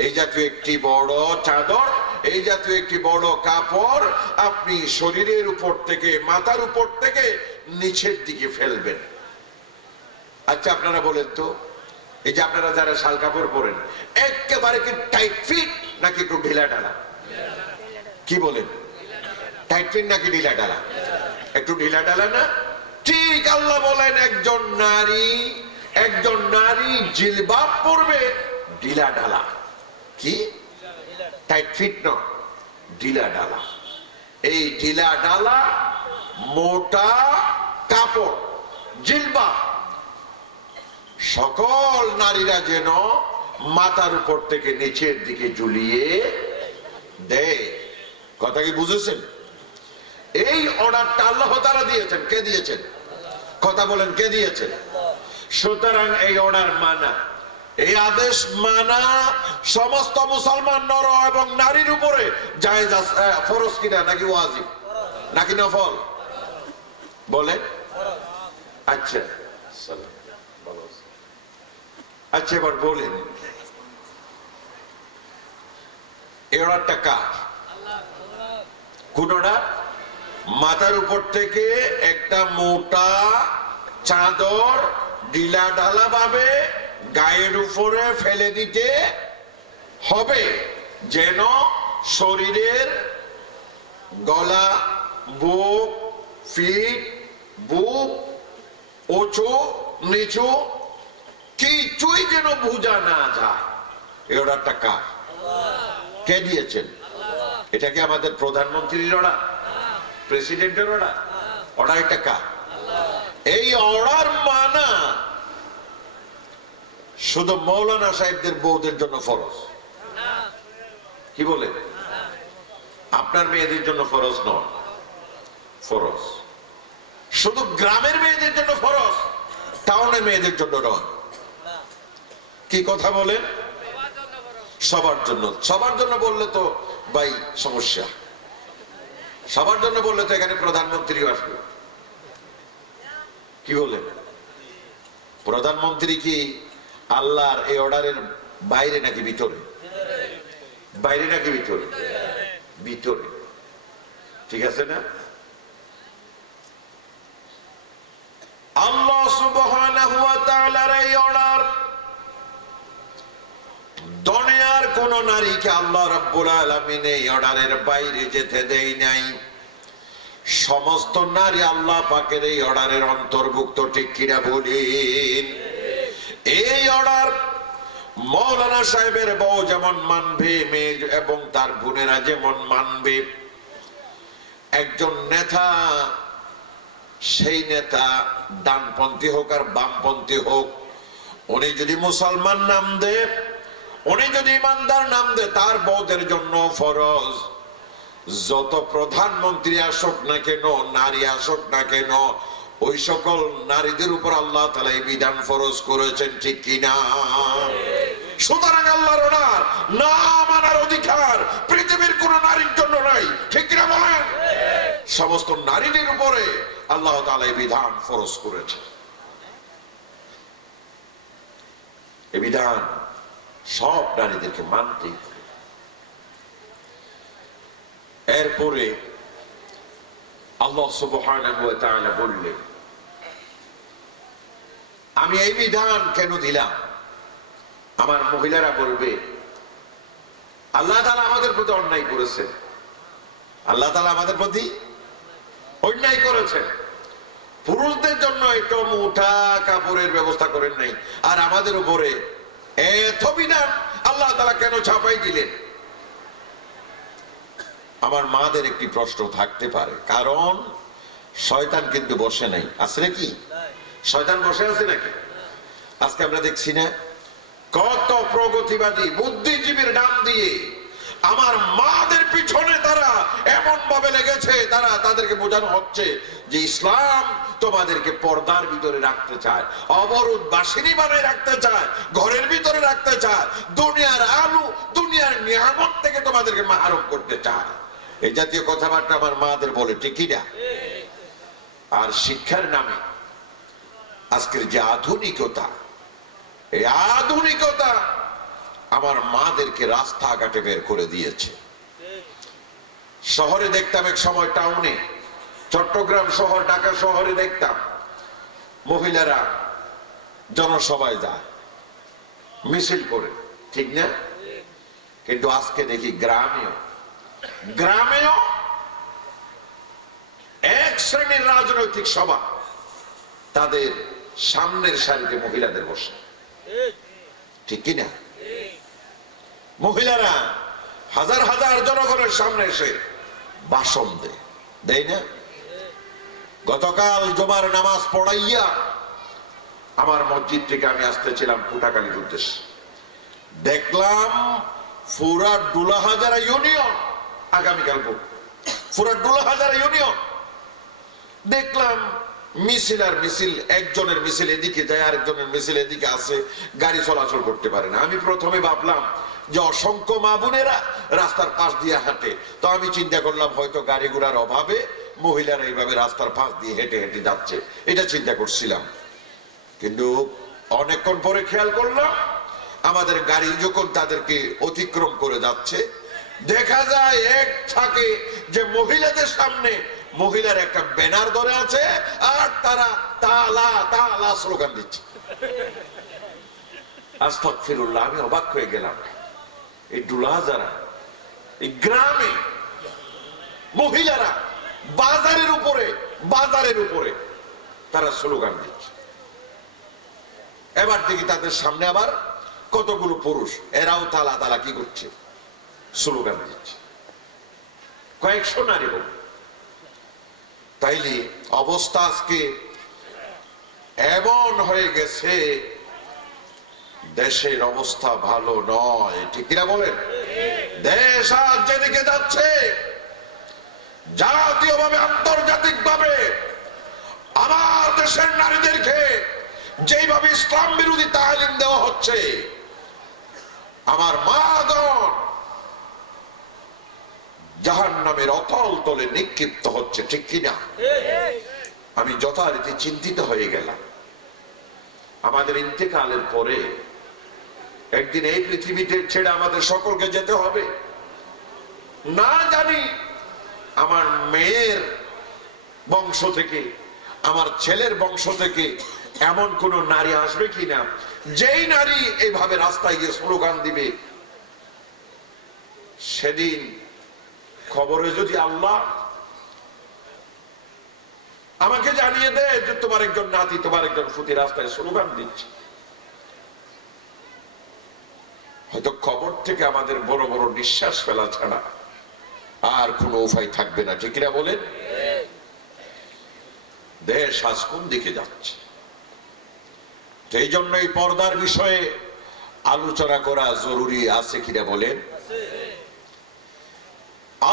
এই জাতীয় একটি বড় চাদর, এই জাতীয় একটি বড় কাপড় আপনি শরীরের উপর থেকে, মাথার উপর থেকে নিচের দিকে ফেলবেন। আচ্ছা আপনারা বলেন তো, এই যে আপনারা যারা শাল কাপড় পরেন একেবারে কি টাইট ফিট নাকি একটু ঢিলা ঢালা? কি বলেন? টাইট ফিট নাকি ঢিলা ঢালা? একটু ঢিলা ঢালা না? ঠিক আল্লাহ বলেন একজন নারী জিলবাব পরবে ঢিলা ঢালা। কি? টাইট ফিট নয়, ঢিলা ঢালা। এই ঢিলা ঢালা মোটা কাপড় জিলবাব সকল নারীরা যেন মাথার উপর থেকে নিচের দিকে ঝুলিয়ে দেয়। কথা কি বুঝেছেন? এই অর্ডারটা আল্লাহ তাআলা দিয়েছেন। কে দিয়েছেন? কথা বলেন, কে দিয়েছেন? সুতরাং এই অর্ডার মানা, এই আদেশ মানা সমস্ত মুসলমান নর এবং নারীর উপরে জায়েজ আছে। ফরজ কিনা নাকি ওয়াজিব নাকি নফল? বলেন। আচ্ছা আচ্ছা এবার বলেন, এই অর্ডারটা কার? কোন অর্ডার? মাথার উপর থেকে একটা মোটা চাদর ঢিলা ঢালা ভাবে গায়ের উপরে ফেলে দিতে হবে, যেন শরীরের গলা, বুক, পিঠ, বুক, উঁচু নিচু কিছুই যেন বোঝা না যায়। এই অর্ডারটা কার? কে দিয়েছেন? এটা কি আমাদের প্রধানমন্ত্রীর অর্ডার? প্রেসিডেন্টের অর্ডার? অর্ডার এটা কার? এই অর্ডার মানা শুধু মৌলানা সাহেবদের বউদের জন্য ফরজ। কি বলে? আপনার মেয়েদের জন্য ফরজ নয়, ফরজ। শুধু গ্রামের মেয়েদের জন্য ফরজ, টাউনের মেয়েদের জন্য নয়। কি কথা বলেন? সবার জন্য। সবার জন্য বললে তো ভাই সমস্যা। সবার জন্য বললে তো এখানে প্রধানমন্ত্রী আসবে। কি বলেন? প্রধানমন্ত্রী কি আল্লাহর এই অর্ডারের বাইরে নাকি ভিতরে? বাইরে নাকি ভিতরে? ভিতরে। ঠিক আছে না? আল্লাহ সুবহানাহু ওয়া তাআলার এই অর্ডার দুনিয়ার কোন নারীকে আল্লাহ রাব্বুল আলামিন এই অর্ডারের বাইরে যেতে দেয় নাই। সমস্ত নারী আল্লাহ পাকের এই অর্ডারের অন্তর্ভুক্ত, ঠিক কিনা বলেন? এই অর্ডার মৌলানা সাহেবের বউ যেমন মানবে, মেয়ে এবং তার বোনেরা যেমন মানবে। একজন নেতা, সেই নেতা ডানপন্থী হোক আর বামপন্থী হোক, উনি যদি মুসলমান নাম দেয়, উনি যদি ইমানদার নাম দেয়, তার বউদের জন্য ফরজ। যত প্রধানমন্ত্রী আসুক না কেন, নারী আসুক না কেন, ওই সকল নারীদের উপর আল্লাহ তাআলা এই বিধান ফরজ করেছেন, ঠিক কিনা? সুতরাং আল্লাহর অর্ডার না মানার অধিকার পৃথিবীর কোন নারীর জন্য নাই, ঠিক কিনা বলেন? সমস্ত নারীদের উপরে আল্লাহ তাআলা এই বিধান ফরজ করেছেন। এই বিধান সব নারীদেরকে মানতেই হবে। এরপরে আল্লাহ সুবহানাহু ওয়া তাআলা বললেন, আমি এই বিধান কেন দিলাম? আমার মহিলারা বলবে আল্লাহ তাআলা আমাদের প্রতি অন্যায় করেছেন। আল্লাহ তাআলা আমাদের প্রতি অন্যায় করেছেন। পুরুষদের জন্য একটু মুঠা কাপড়ের ব্যবস্থা করেন নাই, আর আমাদের উপরে এত বিধান আল্লাহ তাআলা কেন ছাপাই দিলেন? আমার মাদের একটি প্রশ্ন থাকতে পারে, কারণ শয়তান কিন্তু বসে নাই। আছে নাকি? শয়তান বসে আছে নাকি? আজকে আমরা দেখছি না কত প্রগতিবাদী বুদ্ধিজীবীর নাম দিয়ে আমার মাদের পিছনে তারা এমন ভাবে লেগেছে, তাদেরকে বোঝানো হচ্ছে যে ইসলাম তোমাদেরকে পর্দার ভিতরে রাখতে চায়, অবরোধ বাসিনী বানায় রাখতে চায়, ঘরের ভিতরে রাখতে চায়, দুনিয়ার আলো দুনিয়ার নিয়ামত থেকে তোমাদেরকে মাহরুম করতে চায়। এই জাতীয় কথাবার্তা আমার মাদের বলে, ঠিক কিনা? আর শিক্ষার নামে আজকের যে আধুনিকতা, এই আধুনিকতা আমার মাদেরকে রাস্তাঘাটে বের করে দিয়েছে। শহরে দেখতাম এক সময়, টাউনে, চট্টগ্রাম শহর, ঢাকা শহরে দেখতাম মহিলারা জনসভায় যায়, মিছিল করে, ঠিক না? কিন্তু আজকে দেখি গ্রামেও এক শ্রেণীর রাজনৈতিক সভা, তাদের সামনের সারিতে মহিলাদের বসে, ঠিক কিনা? মহিলারা হাজার হাজার জনগণের সামনে এসে ভাষণ দেয় না? গতকাল জুমার নামাজ পড়াইয়া আমার মসজিদ থেকে আমি আসতেছিলাম কোটাখালীর উদ্দেশ্যে, দেখলাম পুরা ডুলাহাজারা ইউনিয়ন, আগামীকাল পুরা ডুলাহাজারা ইউনিয়ন দেখলাম মিছিল আর মিছিল, একজনের মিছিল এদিকে যায়, আরেকজনের মিছিল এদিকে আসে, গাড়ি চলাচল করতে পারে না। আমি প্রথমে ভাবলাম যে অসংখ্য মা বোনেরা রাস্তার পাশ দিয়ে হাঁটে, তো আমি চিন্তা করলাম হয়তো গাড়ি ঘোড়ার অভাবে মহিলারা এইভাবে রাস্তার পাশ দিয়ে হেঁটে হেঁটে যাচ্ছে, এটা চিন্তা করছিলাম। কিন্তু অনেকক্ষণ পরে খেয়াল করলাম আমাদের গাড়ি যখন তাদেরকে অতিক্রম করে যাচ্ছে, দেখা যায় এক থাকে যে মহিলাদের সামনে মহিলার একটা ব্যানার ধরে আছে, আর তারা তালা তালা স্লোগান দিচ্ছে। আস্তাগফিরুল্লাহ, আমি অবাক হয়ে গেলাম। এই ডুলাহাজারা, এই গ্রামে মহিলারা বাজারের উপরে তারা স্লোগান দিচ্ছে। এবার দেখি তাদের সামনে আবার কতগুলো পুরুষ, এরাও তালা তালা কি করছে? স্লোগান দিচ্ছে। কয়েকশো নারী বল। তাইলে অবস্থা আজকে এমন হয়ে গেছে, দেশের অবস্থা ভালো নয়, ঠিক কিনা বলেন? দেশ আজ যেদিকে যাচ্ছে, জাতীয়ভাবে আন্তর্জাতিক ভাবে আমার দেশের নারীদেরকে যেভাবে ইসলাম বিরোধী তালিম দেওয়া হচ্ছে, আমার মাগণ জাহান্নামের অতল তলে নিক্ষিপ্ত হচ্ছে, ঠিক কিনা? আমি যথারীতি চিন্তিত হয়ে গেলাম। আমাদের ইন্তেকালের পরে একদিন এই পৃথিবীতে ছেড়ে আমাদের সকলকে যেতে হবে। না জানি আমার মেয়ের বংশ থেকে, আমার ছেলের বংশ থেকে এমন কোন নারী আসবে কিনা, যেই নারী এইভাবে রাস্তায় গিয়ে স্লোগান দিবে। সেদিন খবরে যদি আল্লাহ আমাকে জানিয়ে দেয় যে তোমার একজন নাতি, তোমার একজন ফুতি রাস্তায় স্লোগান দিচ্ছে, হয়তো খবর থেকে আমাদের বড় বড় নিঃশ্বাস ফেলা ছাড়া আর কোনো উপায় থাকবে না, ঠিক কিনা বলেন? দেশ আজ কোন দিকে যাচ্ছে? এই জন্য এই পর্দার বিষয়ে আলোচনা করা জরুরি আছে কিনা বলেন?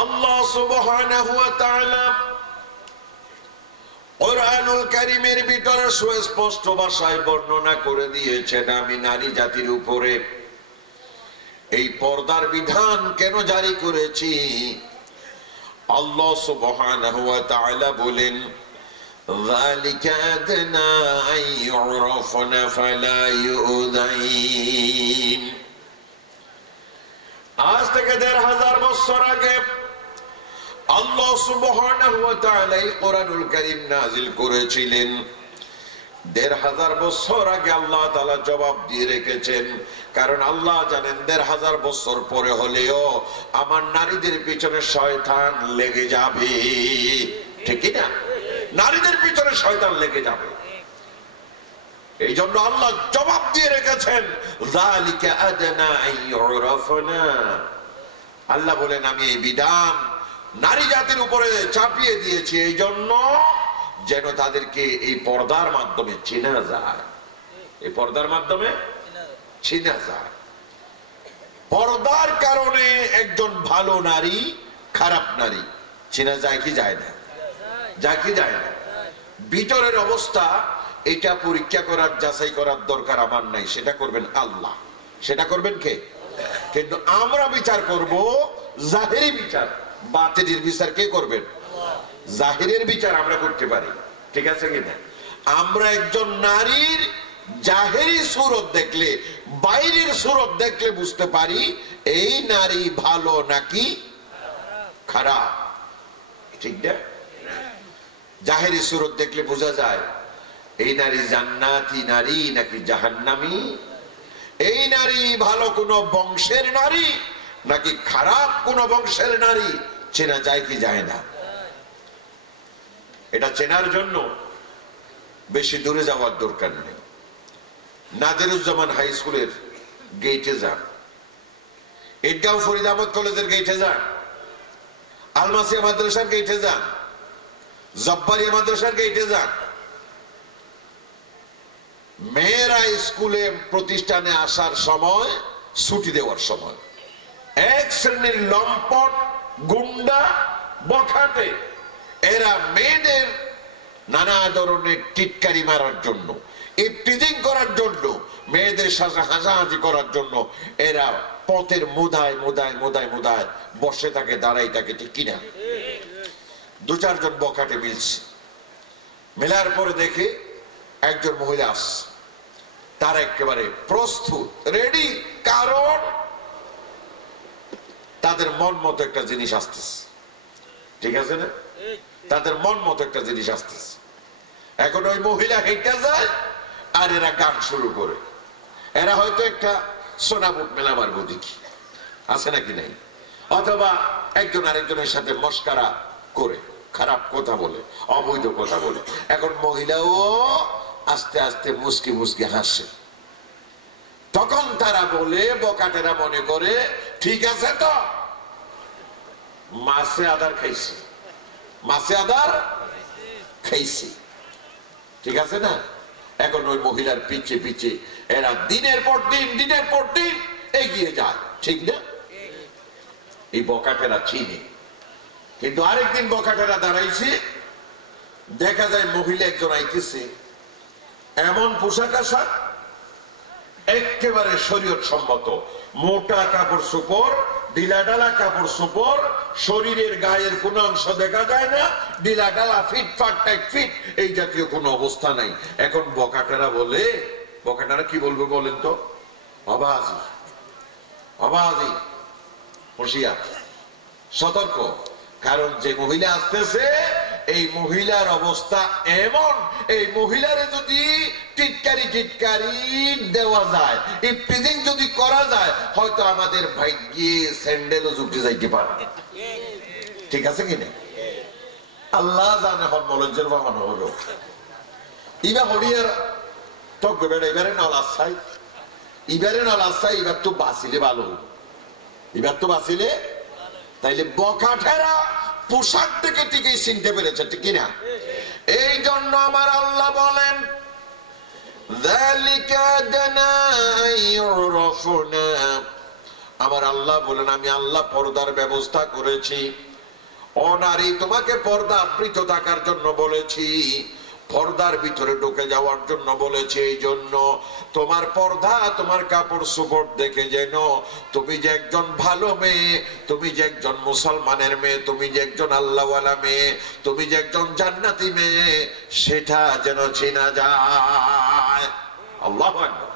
আল্লাহ সুবহানাহু ওয়া তাআলা কুরআনুল কারীমের ভিতরে সুস্পষ্ট ভাষায় বর্ণনা করে দিয়েছেন, আমি নারী জাতির উপরে এই পর্দার বিধান কেন জারি করেছি। আল্লাহ সুবহানাহু ওয়া তাআলা বলেন, যালিকা আদনা আন ইউরাফনা ফালা ইউযাইন। আজ থেকে ১৫০০ বছর আগে আল্লাহ সুবহানাহু ওয়া তাআলা এই কোরআনুল কারীম নাযিল করেছিলেন। ১৫০০ বছর আগে আল্লাহ তাআলা জবাব দিয়ে রেখেছেন, কারণ আল্লাহ জানেন ১৫০০ বছর পরে হলেও আমার নারীদের পিছনে শয়তান লেগে যাবে, ঠিক না? নারীদের পিছনে শয়তান লেগে যাবে। এই জন্য আল্লাহ জবাব দিয়ে রেখেছেন, যালিকা আদনা আন ইউরাফনা। আল্লাহ বলেন, আমি এই বিধান নারী জাতির উপরে চাপিয়ে দিয়েছি এই জন্য যেন তাদেরকে এই পর্দার মাধ্যমে চেনা যায়। এই পর্দার মাধ্যমে চেনা যায়। পর্দার কারণে একজন ভালো নারী, খারাপ নারী চেনা যায় কি যায় না? যায় কি যায় না? ভিতরের অবস্থা এটা পরীক্ষা করার, যাচাই করার দরকার আমার নাই, সেটা করবেন আল্লাহ। সেটা করবেন কে? কিন্তু আমরা বিচার করব জাহেরি বিচার, বাতিলের বিচার কে করবেন? জাহিরের বিচার আমরা করতে পারি, ঠিক আছে কিনা? আমরা একজন নারীর জাহেরি সুরত দেখলে, বাইরের সুরত দেখলে বুঝতে পারি এই নারী ভালো নাকি খারাপ, ঠিক না? জাহেরি সুরত দেখলে বোঝা যায় এই নারী জান্নাতি নারী নাকি জাহান্নামী, এই নারী ভালো কোন বংশের নারী নাকি খারাপ কোন বংশের নারী চেনা যায় কি যায় না? এটা চেনার জন্য বেশি দূরে যাওয়ার দরকার নেই। নাদিরুজ্জামান হাই স্কুলের গেইটে যান, ঈদগাঁও ফরিদ আহমদ কলেজের গেইটে যান, আলমাসিয়া মাদ্রাসার গেইটে যান, জব্বারিয়া মাদ্রাসার গেইটে যান। মেয়েরা স্কুলে প্রতিষ্ঠানে আসার সময়, ছুটি দেওয়ার সময় এক শ্রেণীর লম্পট গুন্ডা বখাটে এরা মেয়েদের নানা ধরনের টিটকারি মারার জন্য, ইফটিজিং করার জন্য, মেয়েদের সাথে হাসাহাসি করার জন্য এরা পথের মুদায় মুদায় মুদায় মুদায় বসে থাকে, দাঁড়াই থাকে, ঠিক কিনা? ২-৪ জন বখাটে মিলছে। মেলার পরে দেখে একজন মহিলা আসছে, তার একেবারে প্রস্তুত, রেডি, কারণ তাদের মন মতো একটা জিনিস আসতেছে, ঠিক আছে না? তাদের মন মতো একটা জিনিস আসতেছে। এখন ওই মহিলা হেঁটে যায় আর এরা গান শুরু করে। এরা হয়তো একটা সোনাবুক মেলাবার বুদিকি আছে নাকি নাই, অথবা একজন আরেকজনের সাথে মস্কারা করে, খারাপ কথা বলে, অবৈধ কথা বলে। এখন মহিলাও আস্তে আস্তে মুসকি মুসকি হাসে। তখন তারা বলে, বকাটেরা মনে করে, ঠিক আছে তো, মাছে আদার খাইছি, মাছে আদার খাইছি, ঠিক আছে না? এখন ওই মহিলার পিছে পিছে এরা দিনের পর দিন এগিয়ে যায়, ঠিক না? এই বকাটেরা চিনে। কিন্তু আরেকদিন বকাটেরা দাঁড়াইছে, দেখা যায় মহিলা একজন আইতেছে, এমন পোশাক আশাক একেবারে শরীয়ত সম্মত, মোটা কাপড় চোপড়, ঢিলাঢালা কাপড় চোপড়, শরীরের গায়ের কোন অংশ দেখা যায় না, ঢিলাঢালা ফিটফাট টাইট ফিট, এই জাতীয় কোনো অবস্থা নাই। এখন বকাটারা বলে, বকাটারা কি বলবে বলেন তো? অবাজি, অবাজি, হুঁশিয়ার, সতর্ক। কারণ যে মহিলা আসতেছে, এই মহিলার অবস্থা এমন, এই মহিলারে যদি টিটকারি দেওয়া যায়, ইফটিজিং যদি করা যায়, হয়তো আমাদের ভাগ্যে স্যান্ডেলও জুটে যাইতে পারে। ঠিক আছে কিনা? আল্লাহ জানে। হনমলজ্জের বানানো হলো ইবা হরিয়ার টক বেড়া, এবারে নলাসাই, এবারে নলাসাই, এবার তো বাঁচিলে ভালো হইল, এবার তো বাঁচিলে। তাইলে বকাঠেরা পোশাক থেকে ঠিকই চিনতে পেরেছে, ঠিক কিনা? এই জন্য আমার আল্লাহ বলেন, আমার আল্লাহ বলেন, আমি আল্লাহ পর্দার ব্যবস্থা করেছি। ও নারী, তোমাকে পর্দা আবৃত থাকার জন্য বলেছি, পর্দার ভিতরে ঢুকে যাওয়ার জন্য বলেছি। এই জন্য তোমার পর্দা, তোমার কাপড় চোপড় দেখে যেন তুমি যে একজন ভালো মেয়ে, তুমি যে একজন মুসলমানের মেয়ে, তুমি যে একজন আল্লাহওয়ালা মেয়ে, তুমি যে একজন জান্নাতি মেয়ে, সেটা যেন চেনা যায়। আল্লাহু আকবার।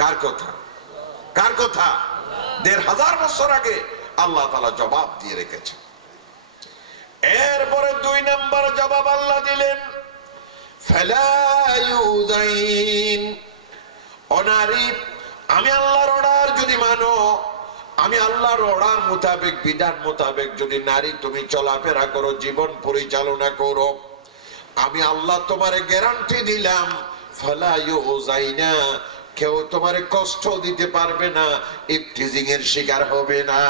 কার কথা? কার কথা? ১৫০০ বছর আগে আল্লাহ তাআলা জবাব দিয়ে রেখেছে। এরপরে ২ নম্বর জবাব আল্লাহ দিলেন, অনারী, আমি আল্লাহর অর্ডার যদি মানো, আমি আল্লাহর অর্ডার মোতাবেক, বিধান মোতাবেক যদি নারী তুমি চলাফেরা করো, জীবন পরিচালনা করো, আমি আল্লাহ তোমারে গ্যারান্টি দিলাম, ফালা ইউযাইনা, কেউ তোমারে কষ্ট দিতে পারবে না, ইফতিজিং এর শিকার হবে না।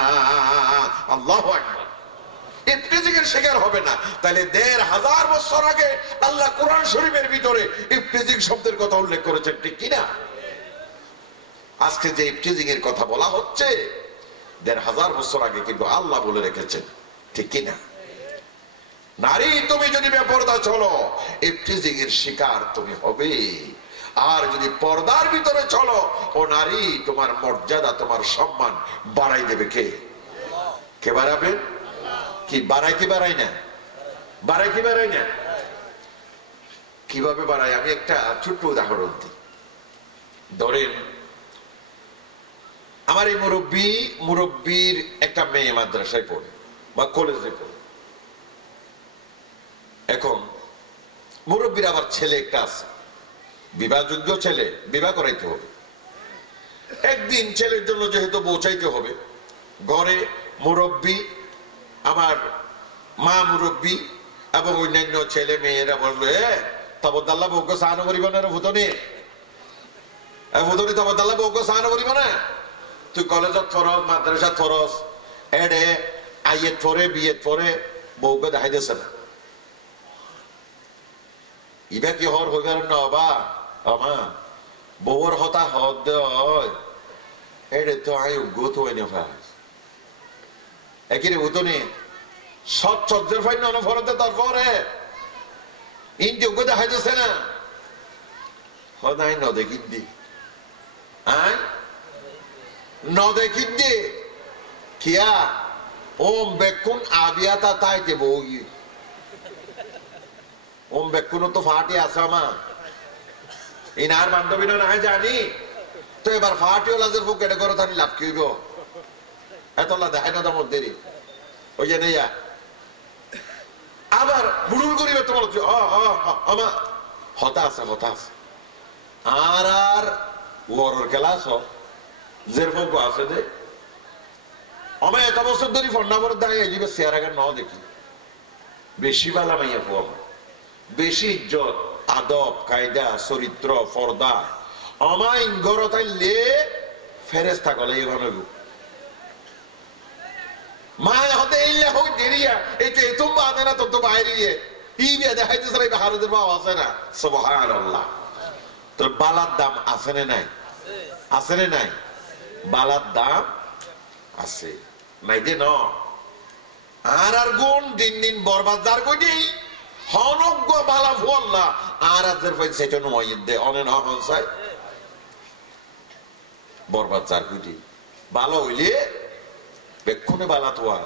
আল্লাহু আকবার। ইফতিজিং এর শিকার হবে না। তাহলে ১৫০০ বছর আগে আল্লাহ কোরআন শরীফের ভিতরে ইফতিজিং শব্দের কথা উল্লেখ করেছেন, ঠিক কিনা? আজকে যে ইফতিজিং এর কথা বলা হচ্ছে, ১৫০০ বছর আগে কিন্তু আল্লাহ বলে রেখেছেন, ঠিক কিনা? নারী, তুমি যদি বেপরদা চলো, ইফতিজিং এর শিকার তুমি হবে। আর যদি পর্দার ভিতরে চলো, ও নারী, তোমার মর্যাদা, তোমার সম্মান বাড়াই দেবে কে? কে বাড়াবেন? কি বাড়াই? কি বাড়াই না? বাড়াই কি বাড়াই না? কিভাবে বাড়াই? আমি একটা ছোট্ট উদাহরণ দিই। ধরেন, আমার এই মুরব্বীর একটা মেয়ে মাদ্রাসায় পড়ে বা কলেজে পড়ে। এখন মুরব্বীর আবার ছেলে একটা আছে, বিবাহযোগ্য ছেলে, বিবাহ করাইতে হবে। একদিন ছেলের জন্য যেহেতু পৌঁছাইতে হবে, ঘরে মুরব্বী, আমার মা মুরব্বী এবং অন্যান্য ছেলে মেয়েরা বললো, তবদাল্লা বউকে সাহানো করিব না, ভূতনি ভূতনি, তবদাল্লা বউকে সাহানো করিব না। তুই কলেজত ফরস, মাদ্রাসাত ফরস, এডে আইয়েত ফরে, বিয়েত ফরে, বউকে দেখাই দিয়েছে না। ইবা কি হর হইবার না? অবা আমা বউর হতা হদ দেয়, এডে তো আই উগ্গত হইনি ফাস একিরে ভূতনি সব চজ্জের ফাইন ফরতে, তারপরে ইন্দি উগ্গ দেখাই দিয়েছে না। হদাই ন দেখিন দি, আই ন দেখিন দি কিয়া ওম বেকুন আবিয়াতা তাইতে বউগি, ওম বেকুন তো ফাটি আছে মা, ইনার বান্ধবী না জানি তো, এবার ফাটিও লাজের ফুক কেটে করো, তাহলে লাভ কি হইব? এতলা দেখাই না তার মধ্যে ওই যে নেইয়া আবার বুড়ুল করিবে তোমার আমার হতাশ হতাশ। আর আর ওর খেলা সব যেরকম আছে যে আমার এত বছর ধরে ফন্ডাবর দাঁড়িয়ে যাবে, চেয়ার আগে ন দেখি বেশি বালা মাইয়া ফো, বেশি ইজ্জত, আদব, কায়দা, চরিত্র, পর্দা আমায় ঘর তাইলে ফেরেস্তা গলে এভাবে মায় হতে এইলে হোক দেরিয়া, এই তো এত বাদে না, তোর তো বাইরে ই বিয়া দেখাইতেছে না, হারুদের বাবা আছে না। সুবহানাল্লাহ। তোর বালার দাম আছে না নাই? আছে না নাই? বালার দাম আছে নাই যে ন। আর আর গুণ দিন দিন বরবাদ যার কই হনজ্ঞ বালা ফুয়াল্লা আর আজের ফাইন সেটা নয় দে অনেন হন চাই বরবাদ চার কুটি বালা হইলে বেক্ষণে বালা তোয়া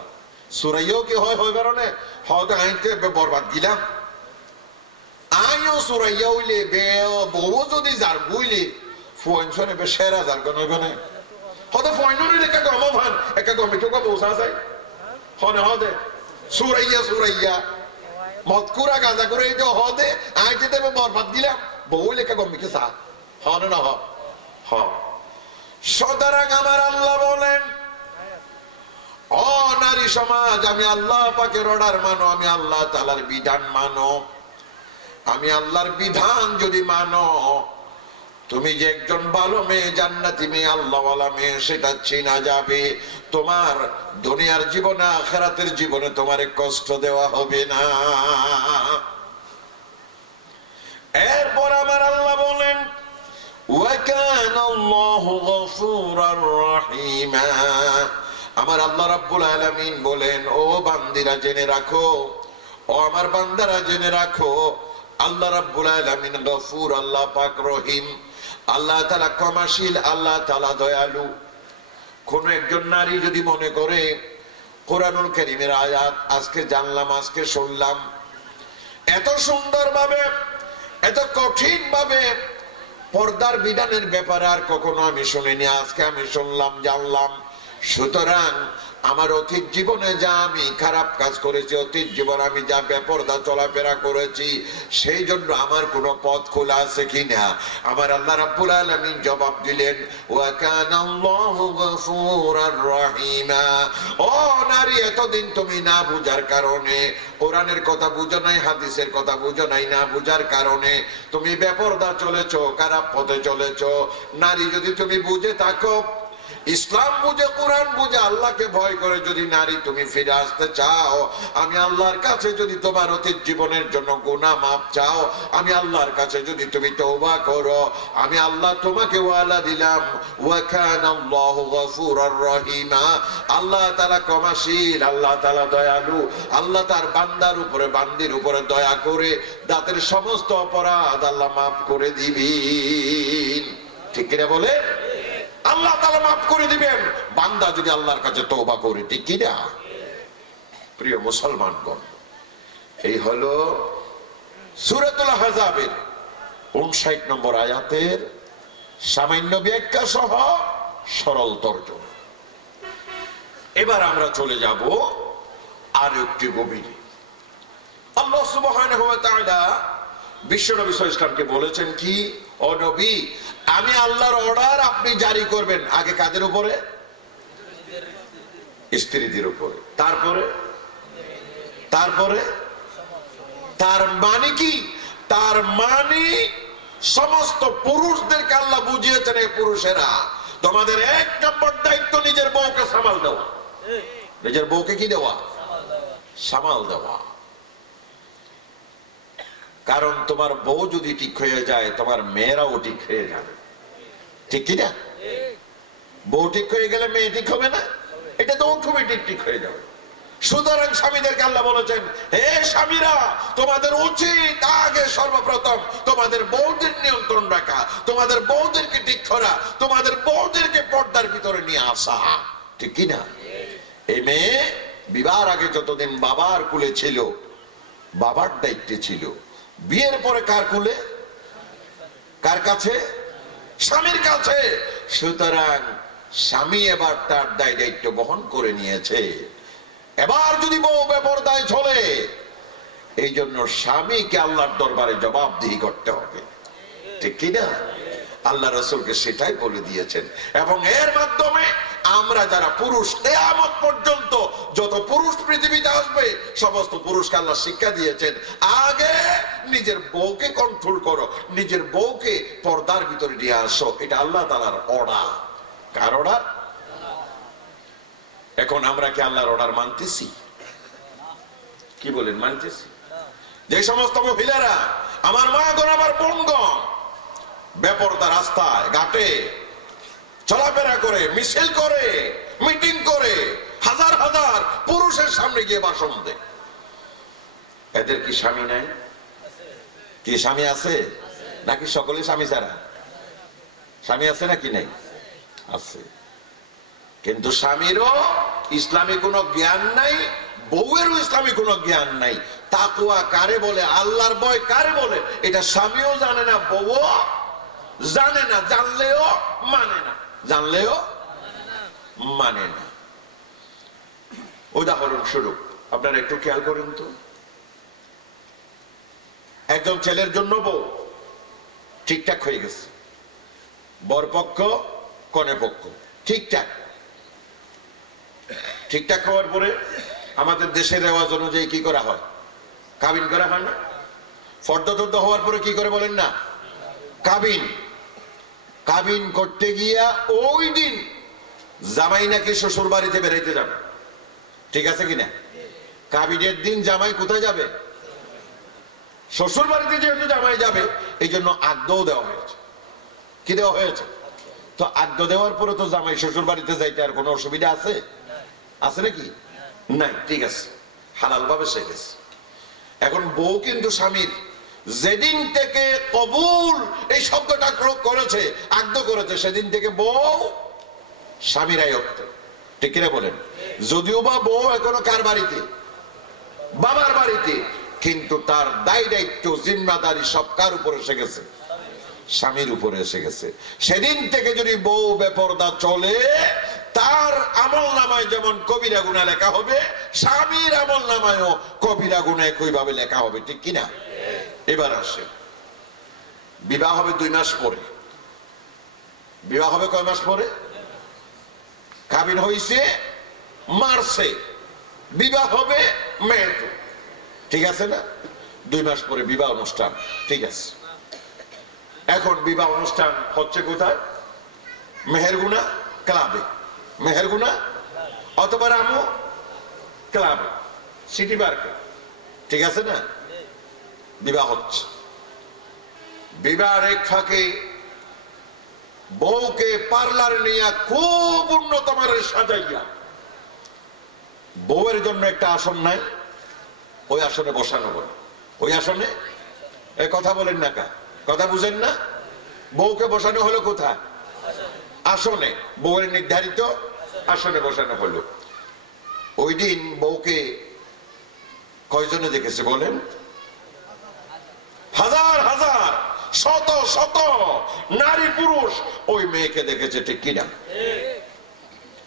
সুরাইও কি হয় হয় কারণে হয়তো আইতে বরবাদ গিলাম আইও সুরাইয়া হইলে বে বউ যদি যার বুইলে ফোনছনে বে সেরা যার কোন হইবনে হয়তো ফোনন হইলে কা গম ভান একা গমিটো কা বসা যায় হনে হদে সুরাইয়া সুরাইয়া মতকুরা গাজা করে এই যে হদে আইতে দেবে বরবাদ গিলাম বউ লেখা গমিকে সা হনে না হ সুতরাং আমার আল্লাহ বলেন ও নারী সমাজ আমি আল্লাহ পাকের অর্ডার মানো আমি আল্লাহ তাআলার বিধান মানো আমি আল্লাহর বিধান যদি মানো তুমি যে একজন ভালো মেয়ে জান্নাতি মেয়ে আল্লাহওয়ালা মেয়ে সেটা চিনা যাবে তোমার দুনিয়ার জীবনে আখিরাতের জীবনে তোমারে কষ্ট দেওয়া হবে না এরপর আমার আল্লাহ বলেন ওয়া কানা আল্লাহু গফুরার রহিমা আমার আল্লাহ রাব্বুল আলামিন বলেন ও বান্দিরা জেনে রাখো ও আমার বান্দারা জেনে রাখো আল্লাহ রাব্বুল আলামিন গফুর আল্লাহ পাক রহিম আল্লাহ তাআলা ক্ষমাশীল আল্লাহ তাআলা দয়ালু কোন একজন নারী যদি মনে করে কোরআনুল কারীমের আয়াত আজকে জানলাম আজকে শুনলাম এত সুন্দরভাবে এত কঠিন ভাবে পর্দার বিধানের ব্যাপারে আর কখনো আমি শুনিনি আজকে আমি শুনলাম জানলাম সুতরাং আমার অতীত জীবনে যা আমি খারাপ কাজ করেছি অতীত জীবন আমি যা বেপরদা চলাফেরা করেছি সেই জন্য আমার কোনো পথ খোলা আছে কিনা আমার আল্লাহ রাব্বুল আলামিন জবাব দিলেন ওয়া কানা আল্লাহু গফুরার রহিমা ও নারী এতদিন তুমি না বুঝার কারণে কোরআনের কথা বুঝো নাই হাদিসের কথা বুঝো নাই না বুঝার কারণে তুমি বেপরদা চলেছো খারাপ পথে চলেছো নারী যদি তুমি বুঝে থাকো ইসলাম বুঝে কোরআন বুঝে আল্লাহকে ভয় করে যদি নারী তুমি ফিরে আসতে চাও আমি আল্লাহর কাছে যদি তোমার অতীত জীবনের জন্য গুনাহ মাফ চাও আমি আল্লাহর কাছে যদি তুমি তওবা করো আমি আল্লাহ তোমাকে ওয়াদা দিলাম ওয়া কানা আল্লাহু গফুরার রহিমা আল্লাহ তাআলা ক্ষমাশীল আল্লাহ তাআলা দয়ালু আল্লাহ তার বান্দার উপরে বান্দির উপরে দয়া করে তাদের সমস্ত অপরাধ আল্লাহ মাফ করে দিবেন ঠিক কিনা বলে আল্লাহ তাআলা মাফ করে দিবেন বান্দা যদি আল্লাহর কাছে তওবা করে ঠিক কি না প্রিয় মুসলমানগণ এই হলো সূরাতুল আহজাবের 59 নম্বর আয়াতের সামান্য ব্যাখ্যা সহ সরল তরজমা এবার আমরা চলে যাব আর একটি গভীরে আল্লাহ সুবহানাহু ওয়া তাআলা বিশ্বনবী সাল্লাল্লাহু আলাইহি ওয়াসাল্লামকে বলেছেন কি ও নবী আমি আল্লাহর অর্ডার আপনি জারি করবেন আগে কাদের উপরে স্ত্রীদের উপরে তারপরে তার মানে কি তার মানে সমস্ত পুরুষদেরকে আল্লাহ বুঝিয়েছেন এই পুরুষেরা তোমাদের এক নম্বর দায়িত্ব নিজের বউকে সামাল দেওয়া নিজের বউকে কি দেওয়া সামাল দেওয়া কারণ তোমার বউ যদি ঠিক হয়ে যায় তোমার মেয়েরাও ঠিক হয়ে যাবে ঠিক কিনা বউ ঠিক হয়ে গেলে মেয়ে ঠিক হবে না এটা তো অটোমেটিক ঠিক হয়ে যাবে সুতরাং স্বামীদেরকে আল্লাহ বলেছেন হে স্বামীরা তোমাদের উচিত আগে সর্বপ্রথম তোমাদের বউদের নিয়ন্ত্রণ রাখা তোমাদের বউদেরকে ঠিক করা তোমাদের বউদেরকে পর্দার ভিতরে নিয়ে আসা ঠিক কিনা এই মেয়ে বিবাহের আগে যতদিন বাবার কুলে ছিল বাবার দায়িত্বে ছিল বিয়ের পরে কার কুলে কার কাছে স্বামীর কাছে সুতরাং স্বামী এবার তার দায়িত্ব বহন করে নিয়েছে এবার যদি বউ বেপরদায় চলে এই জন্য স্বামীকে আল্লাহর দরবারে জবাবদিহি করতে হবে ঠিক কিনা আল্লাহ রাসূলকে সেটাই বলে দিয়েছেন এবং এর মাধ্যমে আমরা যারা পুরুষ কিয়ামত পর্যন্ত যত পুরুষ পৃথিবীতে আসবে সমস্ত পুরুষকে আল্লাহ শিক্ষা দিয়েছেন আগে নিজের বউকে কন্ট্রোল করো নিজের বউকে পর্দার ভিতরে নিয়ে আসো এটা আল্লাহ তাআলার অর্ডার কার অর্ডার এখন আমরা কি আল্লাহর অর্ডার মানতেছি কি বলেন মানতেছি যে সমস্ত মহিলারা আমার মা গণ আমার বোনগণ বেপরদা রাস্তায় ঘাটে চলাফেরা করে মিছিল করে মিটিং করে হাজার হাজার পুরুষের সামনে গিয়ে ভাষণ দেয় এদের কি স্বামী নাই? কি স্বামী আছে নাকি সকলে স্বামী ছাড়া? স্বামী আছে নাকি নাই? আছে। কিন্তু স্বামীরও ইসলামী কোনো জ্ঞান নাই, বউয়েরও ইসলামী কোনো জ্ঞান নাই। তাকওয়া কারে বলে, আল্লাহর ভয় কারে বলে, এটা স্বামীও জানে না, বউও জানে না, জানলেও মানে না, জানলেও মানে না। উদাহরণস্বরূপ আপনারা একটু খেয়াল করেন তো, একজন ছেলের জন্য বউ ঠিকঠাক হয়ে গেছে, বরপক্ষ কনে পক্ষ ঠিকঠাক ঠিকঠাক হওয়ার পরে আমাদের দেশের রেওয়াজ অনুযায়ী কি করা হয়? কাবিন করা হয় না? ফর্দ টর্দ হওয়ার পরে কি করে বলেন না? কাবিন। কাবিন করতে গিয়া ওই দিন জামাই নাকি শ্বশুর বাড়িতে বেরাইতে যাবে, ঠিক আছে কিনা? কাবিনের দিন জামাই কোথায় যাবে? শ্বশুর বাড়িতে। যেহেতু জামাই যাবে, এই জন্য আজ্ঞাও দেওয়া হয়েছে। কি দেওয়া হয়েছে? তো আজ্ঞা দেওয়ার পরে তো জামাই শ্বশুর বাড়িতে যাইতে আর কোনো অসুবিধা আছে? আছে নাকি? নাই। ঠিক আছে, হালাল ভাবে সে গেছে। এখন বউ কিন্তু স্বামীর যেদিন থেকে কবুল এই শব্দটা করেছে, আজ্ঞা করেছে, সেদিন থেকে বউ স্বামীর আয়ত্ত, ঠিক কিনা বলেন? যদিও বা বউ এখনো কার বাড়িতে? বাবার বাড়িতে, কিন্তু তার দায় দায়িত্ব জিম্মাদারি সব কার উপরে এসে গেছে? স্বামীর উপরে এসে গেছে। সেদিন থেকে যদি বউ বেপরদা চলে, তার আমল নামায় যেমন কবিরা গুনাহ লেখা হবে, স্বামীর আমল নামায়ও কবিরা গুনাহ একইভাবে লেখা হবে, ঠিক কিনা? এবার আসে, বিবাহ হবে 2 মাস পরে। বিবাহ হবে কয় মাস পরে? কাবিন হইছে মার্চে, বিবাহ হবে মেতে, ঠিক আছে না? 2 মাস পরে বিবাহ অনুষ্ঠান, ঠিক আছে। এখন বিবাহ অনুষ্ঠান হচ্ছে কোথায়? মেহেরগুনা ক্লাবে, মেহেরগুনা অথবা রামু ক্লাবে, সিটি পার্কে, ঠিক আছে না? বিবাহ হচ্ছে। বিবাহের এক ফাঁকে বউকে পার্লারে নিয়ে খুব উন্নত মানের সাজাইয়া, বউয়ের জন্য একটা আসন নাই, ওই আসনে বসানো বলে। ওই আসনে, এই কথা বলেন না, কথা বুঝেন না? বউকে বসানো হলো কোথায়? আসনে, বউয়ের নির্ধারিত আসনে বসানো হলো। ওই দিন বউকে কয়জনে দেখেছে বলেন? হাজার হাজার, শত শত নারী পুরুষ ওই মেয়েকে দেখেছে, ঠিক কিনা?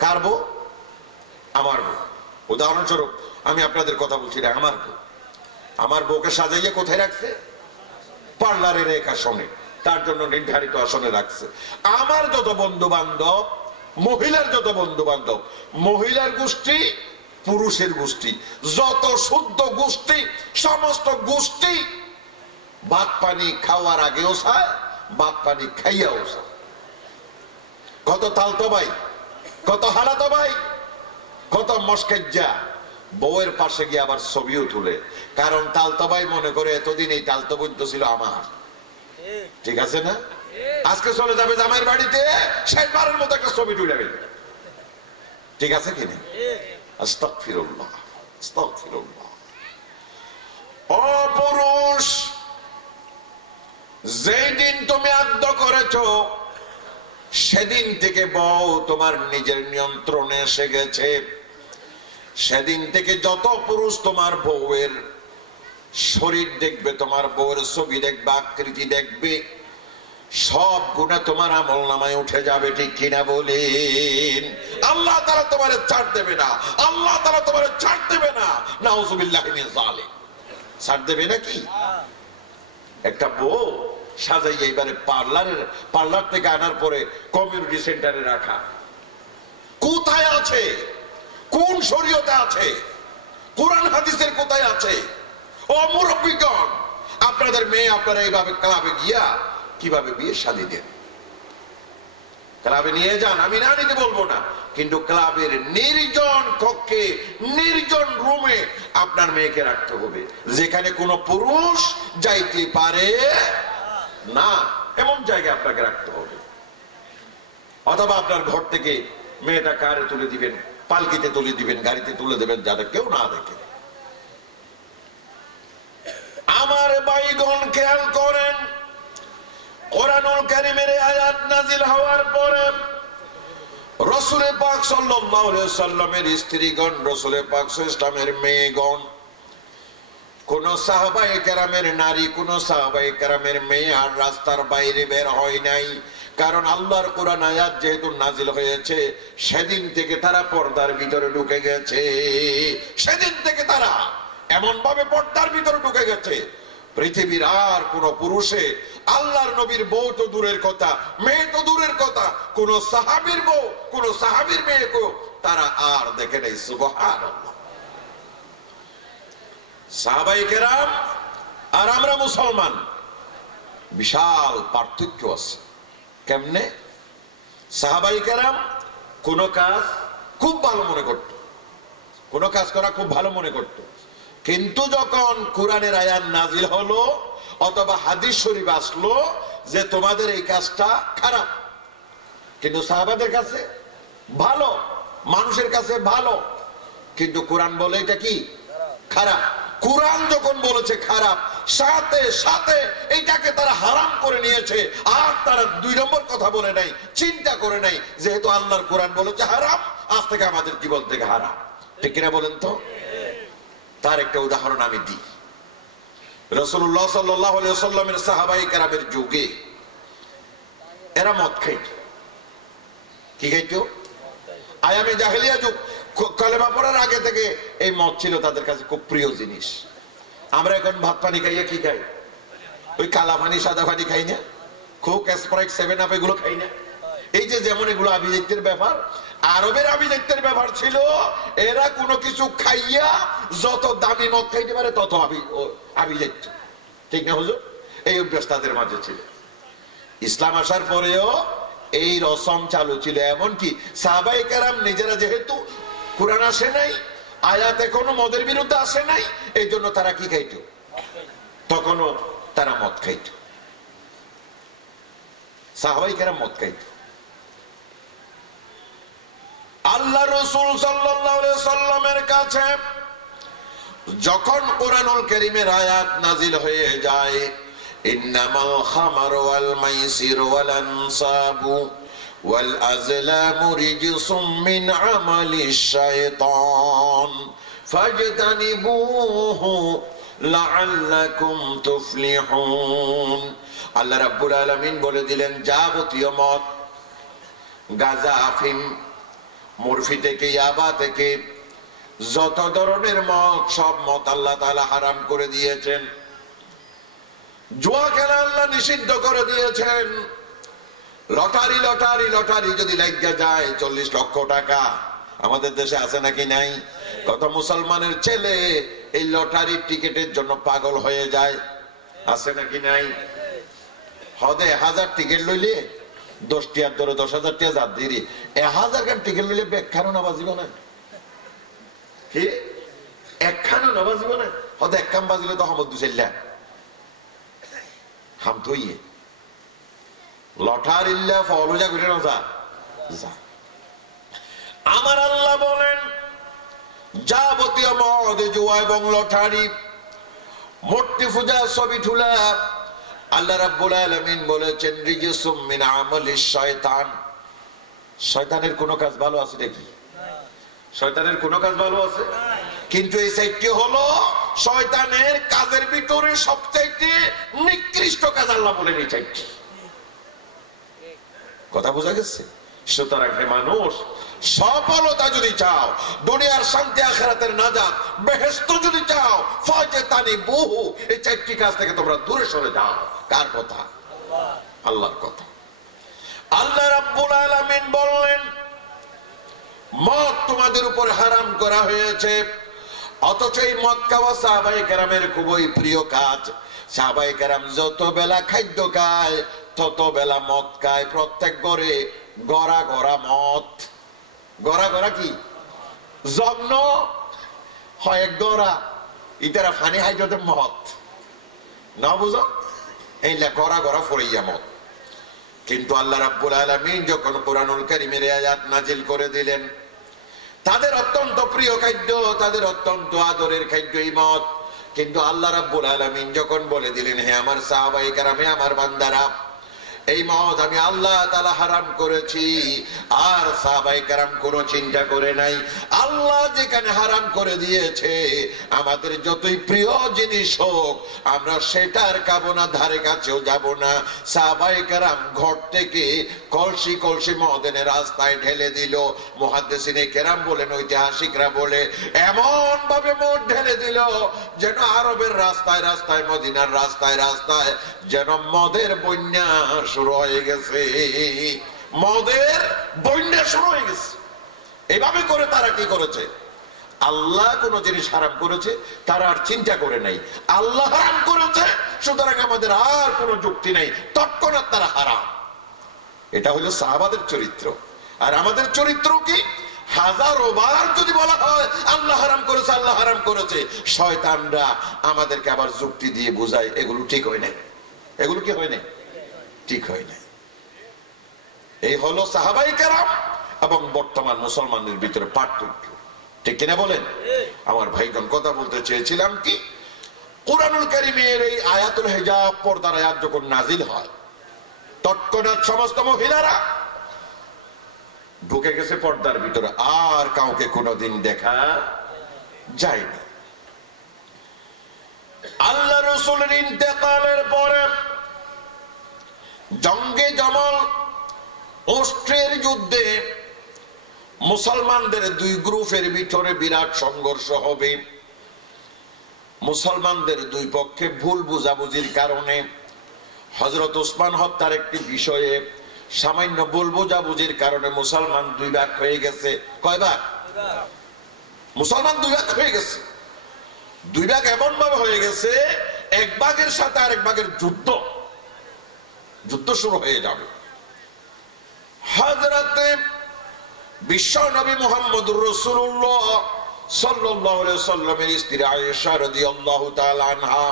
কার বউ? আমার বউ। উদাহরণস্বরূপ আমি আপনাদের কথা বলছি না, আমার বউ। আমার বউকে সাজাইয়া কোথায় রাখছে? পার্লারের এক আসনে, তার জন্য নির্ধারিত আসনে রাখছে। আমার যত বন্ধু বান্ধব, মহিলার যত বন্ধু বান্ধব, মহিলার গোষ্ঠী, পুরুষের গোষ্ঠী, যত শুদ্ধ গোষ্ঠী, সমস্ত গোষ্ঠী ভাত পানি খাওয়ার আগেও চায়, ভাত পানি খাইয়াও চায়। কত তালতো ভাই, কত হালাতো ভাই, কত মস্কাজ্জা বউয়ের পাশে গিয়ে আবার ছবিও তুলে। কারণ তালতো ভাই মনে করে এতদিন এই তালতো বৈদ্য ছিল আমার, ঠিক আছে না? আজকে চলে যাবে জামাইয়ের বাড়িতে, শেষবারের মতো একটা ছবি তুলে গেল, ঠিক আছে কিনা? আস্তাগফিরুল্লাহ, আস্তাগফিরুল্লাহ। ও পুরুষ, যেই দিন তুমি আজ্ঞা করেছো, সেদিন থেকে বউ তোমার নিজের নিয়ন্ত্রণে এসে গেছে। সেদিন থেকে যত পুরুষ তোমার বউয়ের শরীর দেখবে, তোমার বউয়ের ছবি দেখবে, আকৃতি দেখবে, সব গুণে তোমার আমল নামায় উঠে যাবে, ঠিক কিনা বলেন? আল্লাহ তাআলা তোমার ছাড় দেবে না, আল্লাহ তাআলা তোমার ছাড় দেবে না। নাউযুবিল্লাহি মিন যালিক। ছাড় দেবে নাকি? একটা বউ সাজাইয়া এবারে পার্লার থেকে আনার পরে কমিউনিটি সেন্টারে রাখা, কোথায় আছে? কোন শরীয়তে আছে? কোরআন হাদিসের কোথায় আছে? ও মুরব্বিগণ, আপনাদের মেয়ে আপনারা এইভাবে ক্লাবে গিয়া কিভাবে বিয়ে শাদী দেন? ক্লাবে নিয়ে যান, আমি না নিতে বলবো না, কিন্তু ক্লাবের নির্জন কক্ষে, নির্জন রুমে আপনার মেয়েকে রাখতে হবে, যেখানে কোনো পুরুষ যাইতে পারে না, এমন জায়গায় আপনাকে রাখতে হবে। অথবা আপনার ঘর থেকে মেয়েটা কারে তুলে দিবেন, পালকিতে তুলে দিবেন, গাড়িতে তুলে দেবেন, যাতে কেউ না দেখে। আমার ভাইগণ খেয়াল করেন, কোরআনুল কারীমের আয়াত নাজিল হওয়ার পরে রাসূল পাক সাল্লাল্লাহু আলাইহি সাল্লামের স্ত্রীগণ, রাসূল পাক সাল্লামের মেয়েগণ, কোন সাহাবায়ে কেরামের নারী, কোন সাহাবায়ে কেরামের মেয়ে আর রাস্তার বাইরে বের হয় নাই। কারণ আল্লাহর কোরআন আয়াত যেহেতু নাজিল হয়েছে, সেদিন থেকে তারা পর্দার ভিতরে ঢুকে গেছে। সেদিন থেকে তারা এমন ভাবে পর্দার ভিতরে ঢুকে গেছে, পৃথিবীর আর কোন পুরুষে আল্লাহর নবীর বউ তো দূরের কথা, মেয়ে তো দূরের কথা, কোন সাহাবীর বউ, কোন সাহাবীর মেয়েকে তারা আর দেখে নাই। সুবহানাল্লাহ। সাহাবায়ে কেরাম আর আমরা মুসলমান, বিশাল পার্থক্য আছে। কেমনে? সাহাবায়ে কেরাম কোন কাজ খুব ভালো মনে করত, কোন কাজ করা খুব ভালো মনে করত, কিন্তু যখন কোরআনের আয়াত নাজিল হলো অথবা হাদিস শরীফ আসলো যে তোমাদের এই কাজটা খারাপ, কিন্তু সাহাবাদের কাছে ভালো, মানুষের কাছে ভালো, কিন্তু কোরআন বলে এটা কি খারাপ। কোরআন যখন বলেছে খারাপ, সাথে সাথে এইটাকে তারা হারাম করে নিয়েছে। আর তারা দুই নম্বর কথা বলে নাই, চিন্তা করে নাই, যেহেতু আল্লাহর কোরআন বলেছে হারাম, আজ থেকে আমাদের কি বলতে হারাম। ঠিক কিনা বলেন তো? তার একটা উদাহরণ আমি দিই। রাসূলুল্লাহ সাল্লাল্লাহু আলাইহি ওয়াসাল্লামের সাহাবায়ে কেরামের যুগে এরা মদ খাইত। কি খাইত? আয়ামে জাহেলিয়া যুগ, কালেমা পড়ার আগে থেকে এই মদ ছিল তাদের কাছে খুব প্রিয় জিনিস। আমরা এখন ভাত পানি খাইয়া কি খাই? ওই কালা পানি, সাদা পানি খাই না, কোক, স্প্রাইট, 7 আপ এগুলো খাই না। এই যে যেমন এগুলো আভিজাত্যের ব্যাপার, আরবের আভিজাত্যের ব্যাপার ছিল, এরা কোনো কিছু খাইয়া যত দামি মদ খাইতে পারে তত আভিজাত্য। ঠিক না হুজুর? এই অভ্যাস তাদের মাঝে ছিল। ইসলাম আসার পরেও এই রসম চালু ছিল। এমনকি সাহাবায়ে কেরাম নিজেরা, যেহেতু কোরআন আসে নাই, আয়াত এখনো মদের বিরুদ্ধে আসে নাই, এই জন্য তারা কি খাইত? তখনও তারা মদ খাইত। সাহাবায়ে কেরাম মদ খাইত। আল্লাহ রাসূল সাল্লাল্লাহু আলাইহি সাল্লামের কাছে যখন কোরআনুল কারীমের আয়াত নাজিল হয়ে যায়, ইন্নামাল খামারু ওয়াল মাইসিরু ওয়াল আনসাবু ওয়াল আজলামু রিজসুম মিন আমালিশ শাইতান ফাজতানিবুহু লাআল্লাকুম তুফলিহুন। আল্লাহ রাব্বুল আলামিন বলে দিলেন, যাবতীয় মদ, গাঁজা, আফিম, মুরফি থেকে, ইয়াবা থেকে, যত ধরনের মদ, সব মদ আল্লাহ তাআলা হারাম করে দিয়েছেন। জুয়া খেলা আল্লাহ নিষিদ্ধ করে দিয়েছেন। লটারি লটারি লটারি যদি লাগিয়া যায় 40 লক্ষ টাকা, আমাদের দেশে আছে নাকি নাই? কত মুসলমানের ছেলে এই লটারির টিকিটের জন্য পাগল হয়ে যায়, আছে নাকি নাই? হদে 1000 টিকিট লইলে 10 টিয়ার ধরে 10,000 টিয়া জাত দিরি, 1000 খান টিকিট লইলে একখানো না বাজিব না। কি একখানো না বাজিব না? হদে এক কাম বাজিলে তো হামদ দুইলা হাম ধইয়ে লটারিল্লা ফলুজা করে না যা। আমার আল্লাহ বলেন, যাবতীয় মদ, জুয়া এবং লটারি, মূর্তি পূজা, ছবি ঠুলা, আল্লাহ রাব্বুল আলামিন বলেছেন রিজসুম মিন আমালিশ শয়তান। শয়তানের কোন কাজ ভালো আছে নাকি? শয়তানের কোন কাজ ভালো আছে? কিন্তু এই সাইটটি হলো শয়তানের কাজের ভিতরে সবচাইতে নিকৃষ্ট কাজ। আল্লাহ বলেন এই চাইটি। কথা বোঝা গেছে? সুতরাং হে মানুষ, সফলতা যদি চাও, দুনিয়ার শান্তি, আখিরাতের নাজাত, বেহেশত যদি চাও, ফাজতানিবুহু, এই চারটি কাজ থেকে তোমরা দূরে সরে যাও। কার কথা? আল্লাহর কথা। আল্লাহ রাব্বুল আলামিন বললেন, মদ তোমাদের উপর হারাম করা হয়েছে। অথচ এই মদ খাওয়া সাহাবায়ে কেরামের খুবই প্রিয় কাজ। সাহাবায়ে কেরাম যত বেলা খাদ্য খায় তত বেলা মদ খায়। প্রত্যেক ঘরে গড়া গড়া মদ। গড়া গড়া কি? যজ্ঞ হয় গড়া, ইতারা ফানি হাইড্রোজেন মদ না, বুঝো? এইলা গড়া গড়া ফরাইয়া মদ। কিন্তু আল্লাহ রাব্বুল আলামিন যখন কোরআনুল কারীমের আয়াত নাজিল করে দিলেন, তাদের অত্যন্ত প্রিয় খাদ্য, তাদের অত্যন্ত আদরের খাদ্য এই মদ, কিন্তু আল্লাহ রাব্বুল আলামিন যখন বলে দিলেন, হে আমার সাহাবায়ে কেরাম, হে আমার বান্দারা, এই মদ আমি আল্লাহ তাআলা হারাম করেছি, আর সাহাবায়ে কেরাম কোনো চিন্তা করে নাই। আল্লাহ যেখানে হারাম করে দিয়েছে, আমাদের যতই প্রিয় জিনিস হোক, আমরা সেটার খাবো না, ধারে কাছেও যাব না। সাহাবায়ে কেরাম ঘর থেকে কলসি কলসি মদ এনে রাস্তায় ঢেলে দিল। মুহাদ্দিসিনে কেরাম বলেন, ঐতিহাসিকরা বলে, এমন ভাবে মদ ঢেলে দিল যেন আরবের রাস্তায় রাস্তায়, মদিনার রাস্তায় রাস্তায় যেন মদের বন্যা শুরু হয়ে গেছে। মদের বন্যা শুরু হয়ে গেছে। এইভাবে করে তারা কি করেছে? আল্লাহ কোন জিনিস হারাম করেছে, তারা আর চিন্তা করে নাই। আল্লাহ হারাম করেছে, সুতরাং আমাদের আর কোনো যুক্তি নাই, তৎক্ষণাৎ তারা হারাম। এটা হলো সাহাবাদের চরিত্র। আর আমাদের চরিত্র কি? হাজারো বার যদি বলা হয় আল্লাহ হারাম করেছে, আল্লাহ হারাম করেছে, শয়তানরা আমাদেরকে আবার যুক্তি দিয়ে বোঝায় এগুলো ঠিক হয় নাই। এগুলো কি হয় নাই? ঠিক হয় নাই। এই হলো সাহাবায়ে কেরাম এবং বর্তমান মুসলমানদের ভিতরে পার্থক্য। ঠিক কিনা বলেন? আমার ভাইগণ, কথা বলতে চেয়েছিলাম কি, কুরআনুল কারীমের এই আয়াতুল হিজাব, পর্দার আয়াত যখন নাজিল হয়, তৎক্ষণাৎ সমস্ত মহিলারা ঢুকে গেছে পর্দার ভিতরে, আর কাউকে কোনোদিন দেখা যায়নি। আল্লাহ রাসূলের ইন্তেকালের পরে জঙ্গে জমল, অস্ত্রের যুদ্ধে মুসলমানদের দুই গ্রুপের ভিতরে বিরাট সংঘর্ষ হবে। মুসলমানদের দুই পক্ষে ভুল বুঝাবুঝির কারণে হযরত ওসমান হত্যার একটি বিষয়ে সামান্য ভুল বুঝাবুঝির কারণে মুসলমান দুই ভাগ হয়ে গেছে। কয় ভাগ? মুসলমান দুই ভাগ হয়ে গেছে। দুই ভাগ এমন ভাবে হয়ে গেছে, এক ভাগের সাথে আরেক ভাগের যুদ্ধ শুরু হয়ে যাবে। হযরতে বিশ্ব নবী মুহাম্মদুর রাসূলুল্লাহ সাল্লাল্লাহু আলাইহি সাল্লামের স্ত্রী আয়েশা রাদিয়াল্লাহু তাআলা আনহা,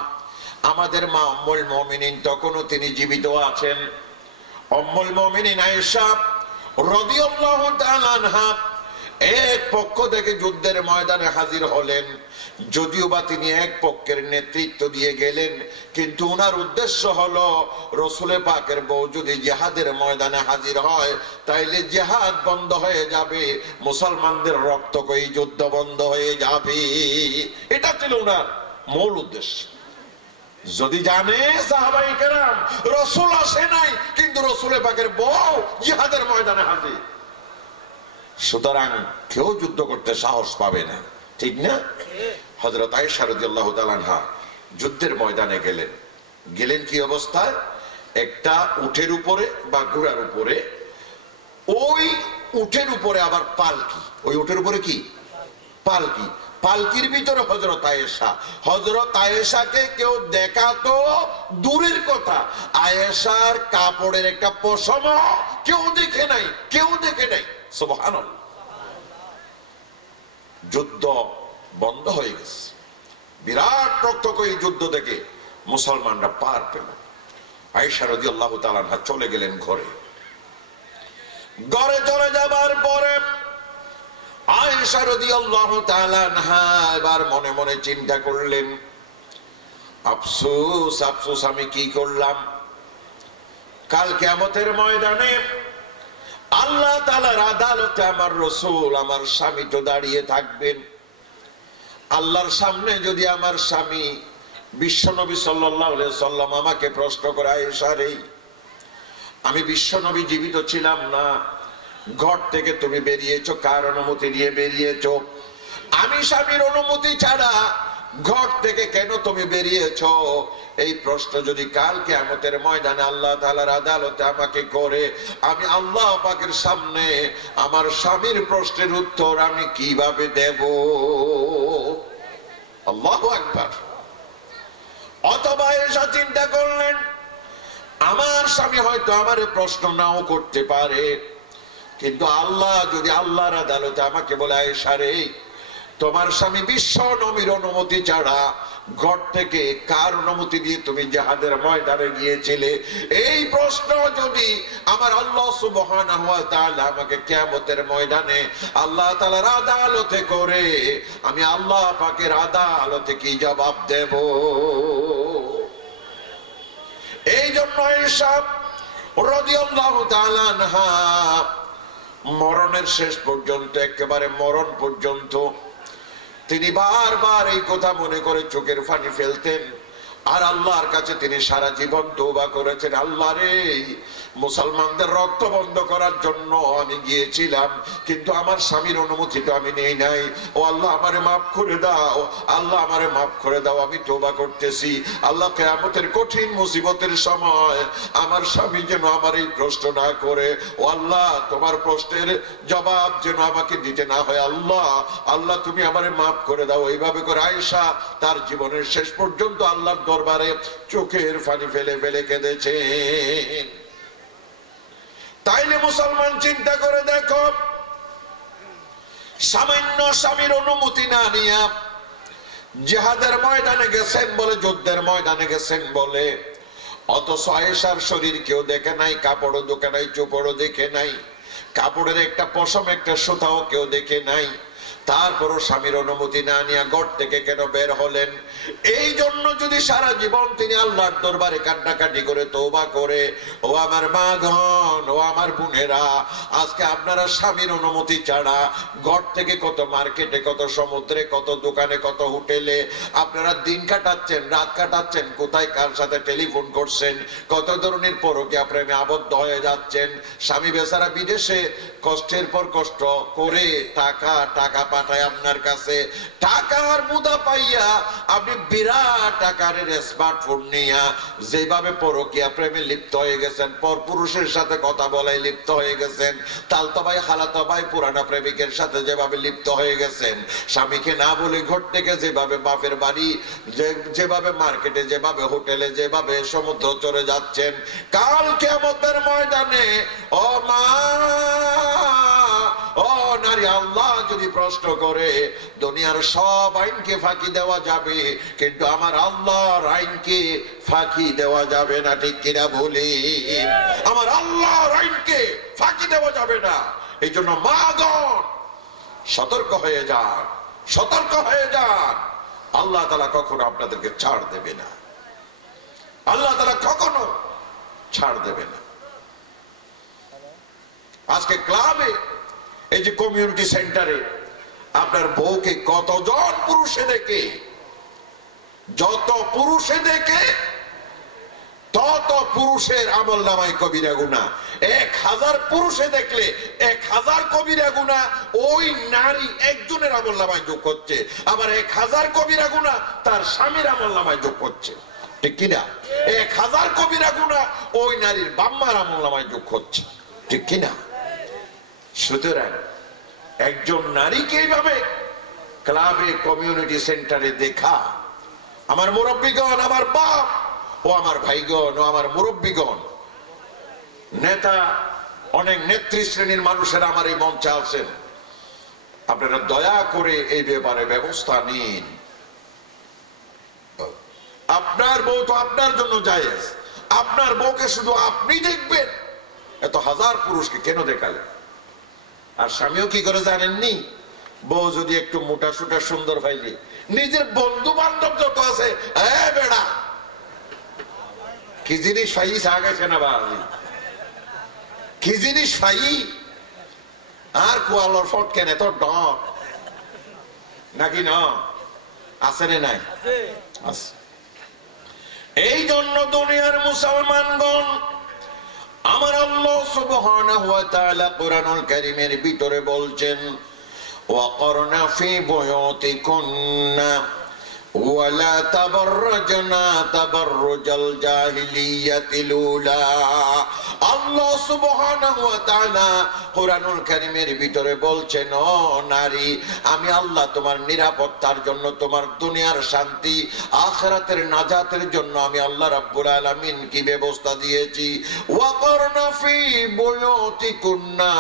আমাদের মা উম্মুল মুমিনিন, তখনও তিনি জীবিত আছেন। উম্মুল মুমিনিন আয়েশা রাদিয়াল্লাহু তাআলা আনহা এক পক্ষ থেকে যুদ্ধের ময়দানে হাজির হলেন। যদিও বা তিনি এক পক্ষের নেতৃত্ব দিয়ে গেলেন, কিন্তু ওনার উদ্দেশ্য হলো রাসূলে পাকের বউ যদি জিহাদের ময়দানে হাজির হয় তাইলে জিহাদ বন্ধ হয়ে যাবে, মুসলমানদের রক্তক্ষয়ী যুদ্ধ বন্ধ হয়ে যাবে। এটা ছিল ওনার মূল উদ্দেশ্য। যদি জানে সাহাবায়ে কেরাম রাসূল আসে নাই, কিন্তু রাসূলে পাকের বউ জিহাদের ময়দানে হাজির, সুতরাং কেউ যুদ্ধ করতে সাহস পাবে না। ঠিক না? হযরত আয়েশা রাদিয়াল্লাহু তাআলা আনহা যুদ্ধের ময়দানে গেলেন কি অবস্থায়? একটা উটের উপরে বা ঘোড়ার উপরে, ওই উটের উপরে আবার পালকি। ওই উটের উপরে কি? পালকি। পালকির ভিতরে হযরত আয়েশাকে কেউ দেখাতো দূরের কথা, আয়েশার কাপড়ের একটা পশম কেউ দেখে নাই। সুবহানাল্লাহ। যুদ্ধ বন্ধ হয়ে গেছে। বিরাট রক্তক্ষয়ী যুদ্ধ থেকে মুসলমানরা পার পেল। আয়েশা রাদিয়াল্লাহু তাআলা আনহা চলে গেলেন ঘরে। চলে যাবার পরে আয়েশা রাদিয়াল্লাহু তাআলা আনহা এবার মনে মনে চিন্তা করলেন, আফসোস আমি কি করলাম। কাল কিয়ামতের ময়দানে আল্লাহ তাআলার আদালতে আমার রাসূল, আমার স্বামী তো দাঁড়িয়ে থাকবেন। আল্লাহর সামনে যদি আমার স্বামী বিশ্বনবী সাল্লাল্লাহু আলাইহি সাল্লাম আমাকে প্রশ্ন করে, আয়েশা রে, আমি বিশ্বনবী জীবিত ছিলাম না, ঘর থেকে তুমি বেরিয়েছো কার অনুমতি নিয়ে বেরিয়েছো? আমি স্বামীর অনুমতি ছাড়া ঘর থেকে কেন তুমি বেরিয়েছো? এই প্রশ্ন যদি কাল কিয়ামতের ময়দানে আল্লাহ তাআলার আদালতে আমাকে করে, আমি আল্লাহ পাকের সামনে আমার স্বামীর প্রশ্নের উত্তর আমি কিভাবে দেব? আল্লাহু আকবার। অথবা এসা চিন্তা করলেন, আমার স্বামী হয়তো আমার প্রশ্ন নাও করতে পারে, কিন্তু আল্লাহ যদি আল্লাহর আদালতে আমাকে বলে, আয়েশা রে, তোমার স্বামী বিশ্ব নবীর অনুমতি ছাড়া ঘর থেকে কার অনুমতি দিয়ে তুমি জিহাদের ময়দানে গিয়েছিলে? এই প্রশ্ন যদি আমার আল্লাহ সুবহানাহু ওয়া তাআলা আমাকে কিয়ামতের ময়দানে আল্লাহ তাআলার আদালতে করে, আমি আল্লাহ পাকের আদালতে কি জবাব দেব? এই জন্য আয়েশা রাদিয়াল্লাহু তাআলা আনহা মরণের শেষ পর্যন্ত, একেবারে মরণ পর্যন্ত তিনি বারবার এই কথা মনে করে চোখের পানি ফেলতেন আর আল্লাহর কাছে তিনি সারা জীবন তওবা করেছেন। আল্লাহ রে, মুসলমানদের রক্ত বন্ধ করার জন্য আমি গিয়েছিলাম, কিন্তু আমার স্বামীর অনুমতি তো আমি নেই নাই। ও আল্লাহ, আমারে মাফ করে দাও, আল্লাহ আমারে মাফ করে দাও, আমি তওবা করতেছি। আল্লাহ, কিয়ামতের কঠিন মুসিবতের সময় আমার স্বামী যেন আমার এই প্রশ্ন না করে, ও আল্লাহ তোমার প্রশ্নের জবাব যেন আমাকে দিতে না হয়। আল্লাহ, আল্লাহ তুমি আমারে মাফ করে দাও। এইভাবে করে আয়েশা তার জীবনের শেষ পর্যন্ত আল্লাহর দরবারে চোখের পানি ফেলে ফেলে কেঁদেছেন। তাইলে মুসলমান চিন্তা করে দেখো, সামান্য স্বামীর অনুমতি না নিয়ে জিহাদের ময়দানে গেছেন বলে, যুদ্ধের ময়দানে গেছেন বলে, অথচ আয়েশার শরীর কেউ দেখে নাই, কাপড়ও দেখে নাই, চোপড়ও দেখে নাই, কাপড়ের একটা পশম একটা সুতাও কেউ দেখে নাই। তারপরও স্বামীর অনুমতি না নিয়ে ঘর থেকে কেন বের হলেন? এই জন্য যদি সারা জীবন তিনি আল্লাহর দরবারে কান্নাকাটি করে তওবা করে, ও আমার মা গণ, ও আমার বোনেরা, আজকে আপনারা স্বামীর অনুমতি ছাড়া ঘর থেকে কত মার্কেটে, কত সমুদ্রে, কত দোকানে, কত হোটেলে আপনারা দিন কাটাচ্ছেন, রাত কাটাচ্ছেন, কোথায় কার সাথে টেলিফোন করছেন, কত ধরনের পরকীয়া প্রেমে আবদ্ধ হয়ে যাচ্ছেন। স্বামী বেচারা বিদেশে কষ্টের পর কষ্ট করে টাকা টাকা পাঠায় আপনার কাছে, টাকার মুদা পাইয়া আপনি বিরাট আকারের স্মার্টফোন নিয়া যেভাবে পরকীয়া প্রেমে লিপ্ত হয়ে গেছেন, পর পুরুষের সাথে কথা বলায় লিপ্ত হয়ে গেছেন, তালতো ভাই খালাতো ভাই পুরানা প্রেমিকের সাথে যেভাবে লিপ্ত হয়ে গেছেন, স্বামীকে না বলে ঘর থেকে যেভাবে বাপের বাড়ি, যেভাবে মার্কেটে, যেভাবে হোটেলে, যেভাবে সমুদ্র চলে যাচ্ছেন, কাল কিয়ামতের ময়দানে ও মা, ও নারী, আল্লাহ যদি প্রশ্ন করে, দুনিয়ার সব আইনকে ফাঁকি দেওয়া যাবে, কিন্তু আমার আল্লাহর আইনকে ফাঁকি দেওয়া যাবে না। ঠিক কিনা বলি? আমার আল্লাহর আইনকে ফাঁকি দেওয়া যাবে না। এই জন্য মাগণ সতর্ক হয়ে যান, সতর্ক হয়ে যান। আল্লাহ তাআলা কখনো আপনাদেরকে ছাড় দেবে না, আল্লাহ তাআলা কখনো ছাড় দেবে না। আজকে ক্লাবে, এই যে কমিউনিটি সেন্টারে আপনার বউকে কতজন পুরুষে দেখে, যত পুরুষে দেখে তত পুরুষের আমল নামায় কবিরা গুনাহ। 1000 পুরুষে দেখলে 1000 কবিরা গুনাহ ওই নারী একজনের আমল নামায় যোগ হচ্ছে, আবার 1000 কবিরা গুনাহ তার স্বামীর আমল নামায় যোগ হচ্ছে। ঠিক কিনা? 1000 কবিরা গুনাহ ওই নারীর বাম্মার আমল নামায় যোগ হচ্ছে। ঠিক কিনা? সুতরাং একজন নারীকে এইভাবে ক্লাবে, কমিউনিটি সেন্টারে দেখা, আমার মুরব্বীগণ, আমার বাপ ও আমার ভাইগণ ও আমার মুরব্বীগণ, নেতা, অনেক নেত্রী শ্রেণীর মানুষেরা আমার এই মঞ্চে আছেন, আপনারা দয়া করে এই ব্যাপারে ব্যবস্থা নিন। আপনার বউ তো আপনার জন্য জায়েজ, আপনার বউকে শুধু আপনি দেখবেন, এত হাজার পুরুষকে কেন দেখালেন? আর স্বামীও কি করে জানেননি? বউ যদি একটু মোটা সোটা সুন্দর পাইলে, নিজের বন্ধু বান্ধব যত আছে, বেড়া কি জিনিস ফাই সাগাইছে না বাজি, কি জিনিস ফাই, আর কোয়ালর ফট কেন এত ডক নাকি না? আছে না নাই? আছে। এই জন্য দুনিয়ার মুসলমানগণ, আমার আল্লাহ সুবহানাহু ওয়া তাআলা কুরআনুল কারীমের ভিতরে বলছেন, ওয়াকরনা ফি বুয়ুতিকুন্না, ওয়ালা তাবাররাজনা তাবাররুজাল জাহিলিয়াতিল উলা। আল্লাহ সুবহানাহু ওয়া তাআলা কোরআনুল কারীমের ভিতরে বলছেন, ও নারী, আমি আল্লাহ তোমার নিরাপত্তার জন্য, তোমার দুনিয়ার শান্তি, আখিরাতের নাজাতের জন্য আমি আল্লাহ রাব্বুল আলামিন কি ব্যবস্থা দিয়েছি। ওয়াকরনা ফি বুয়ুতিকুন্না,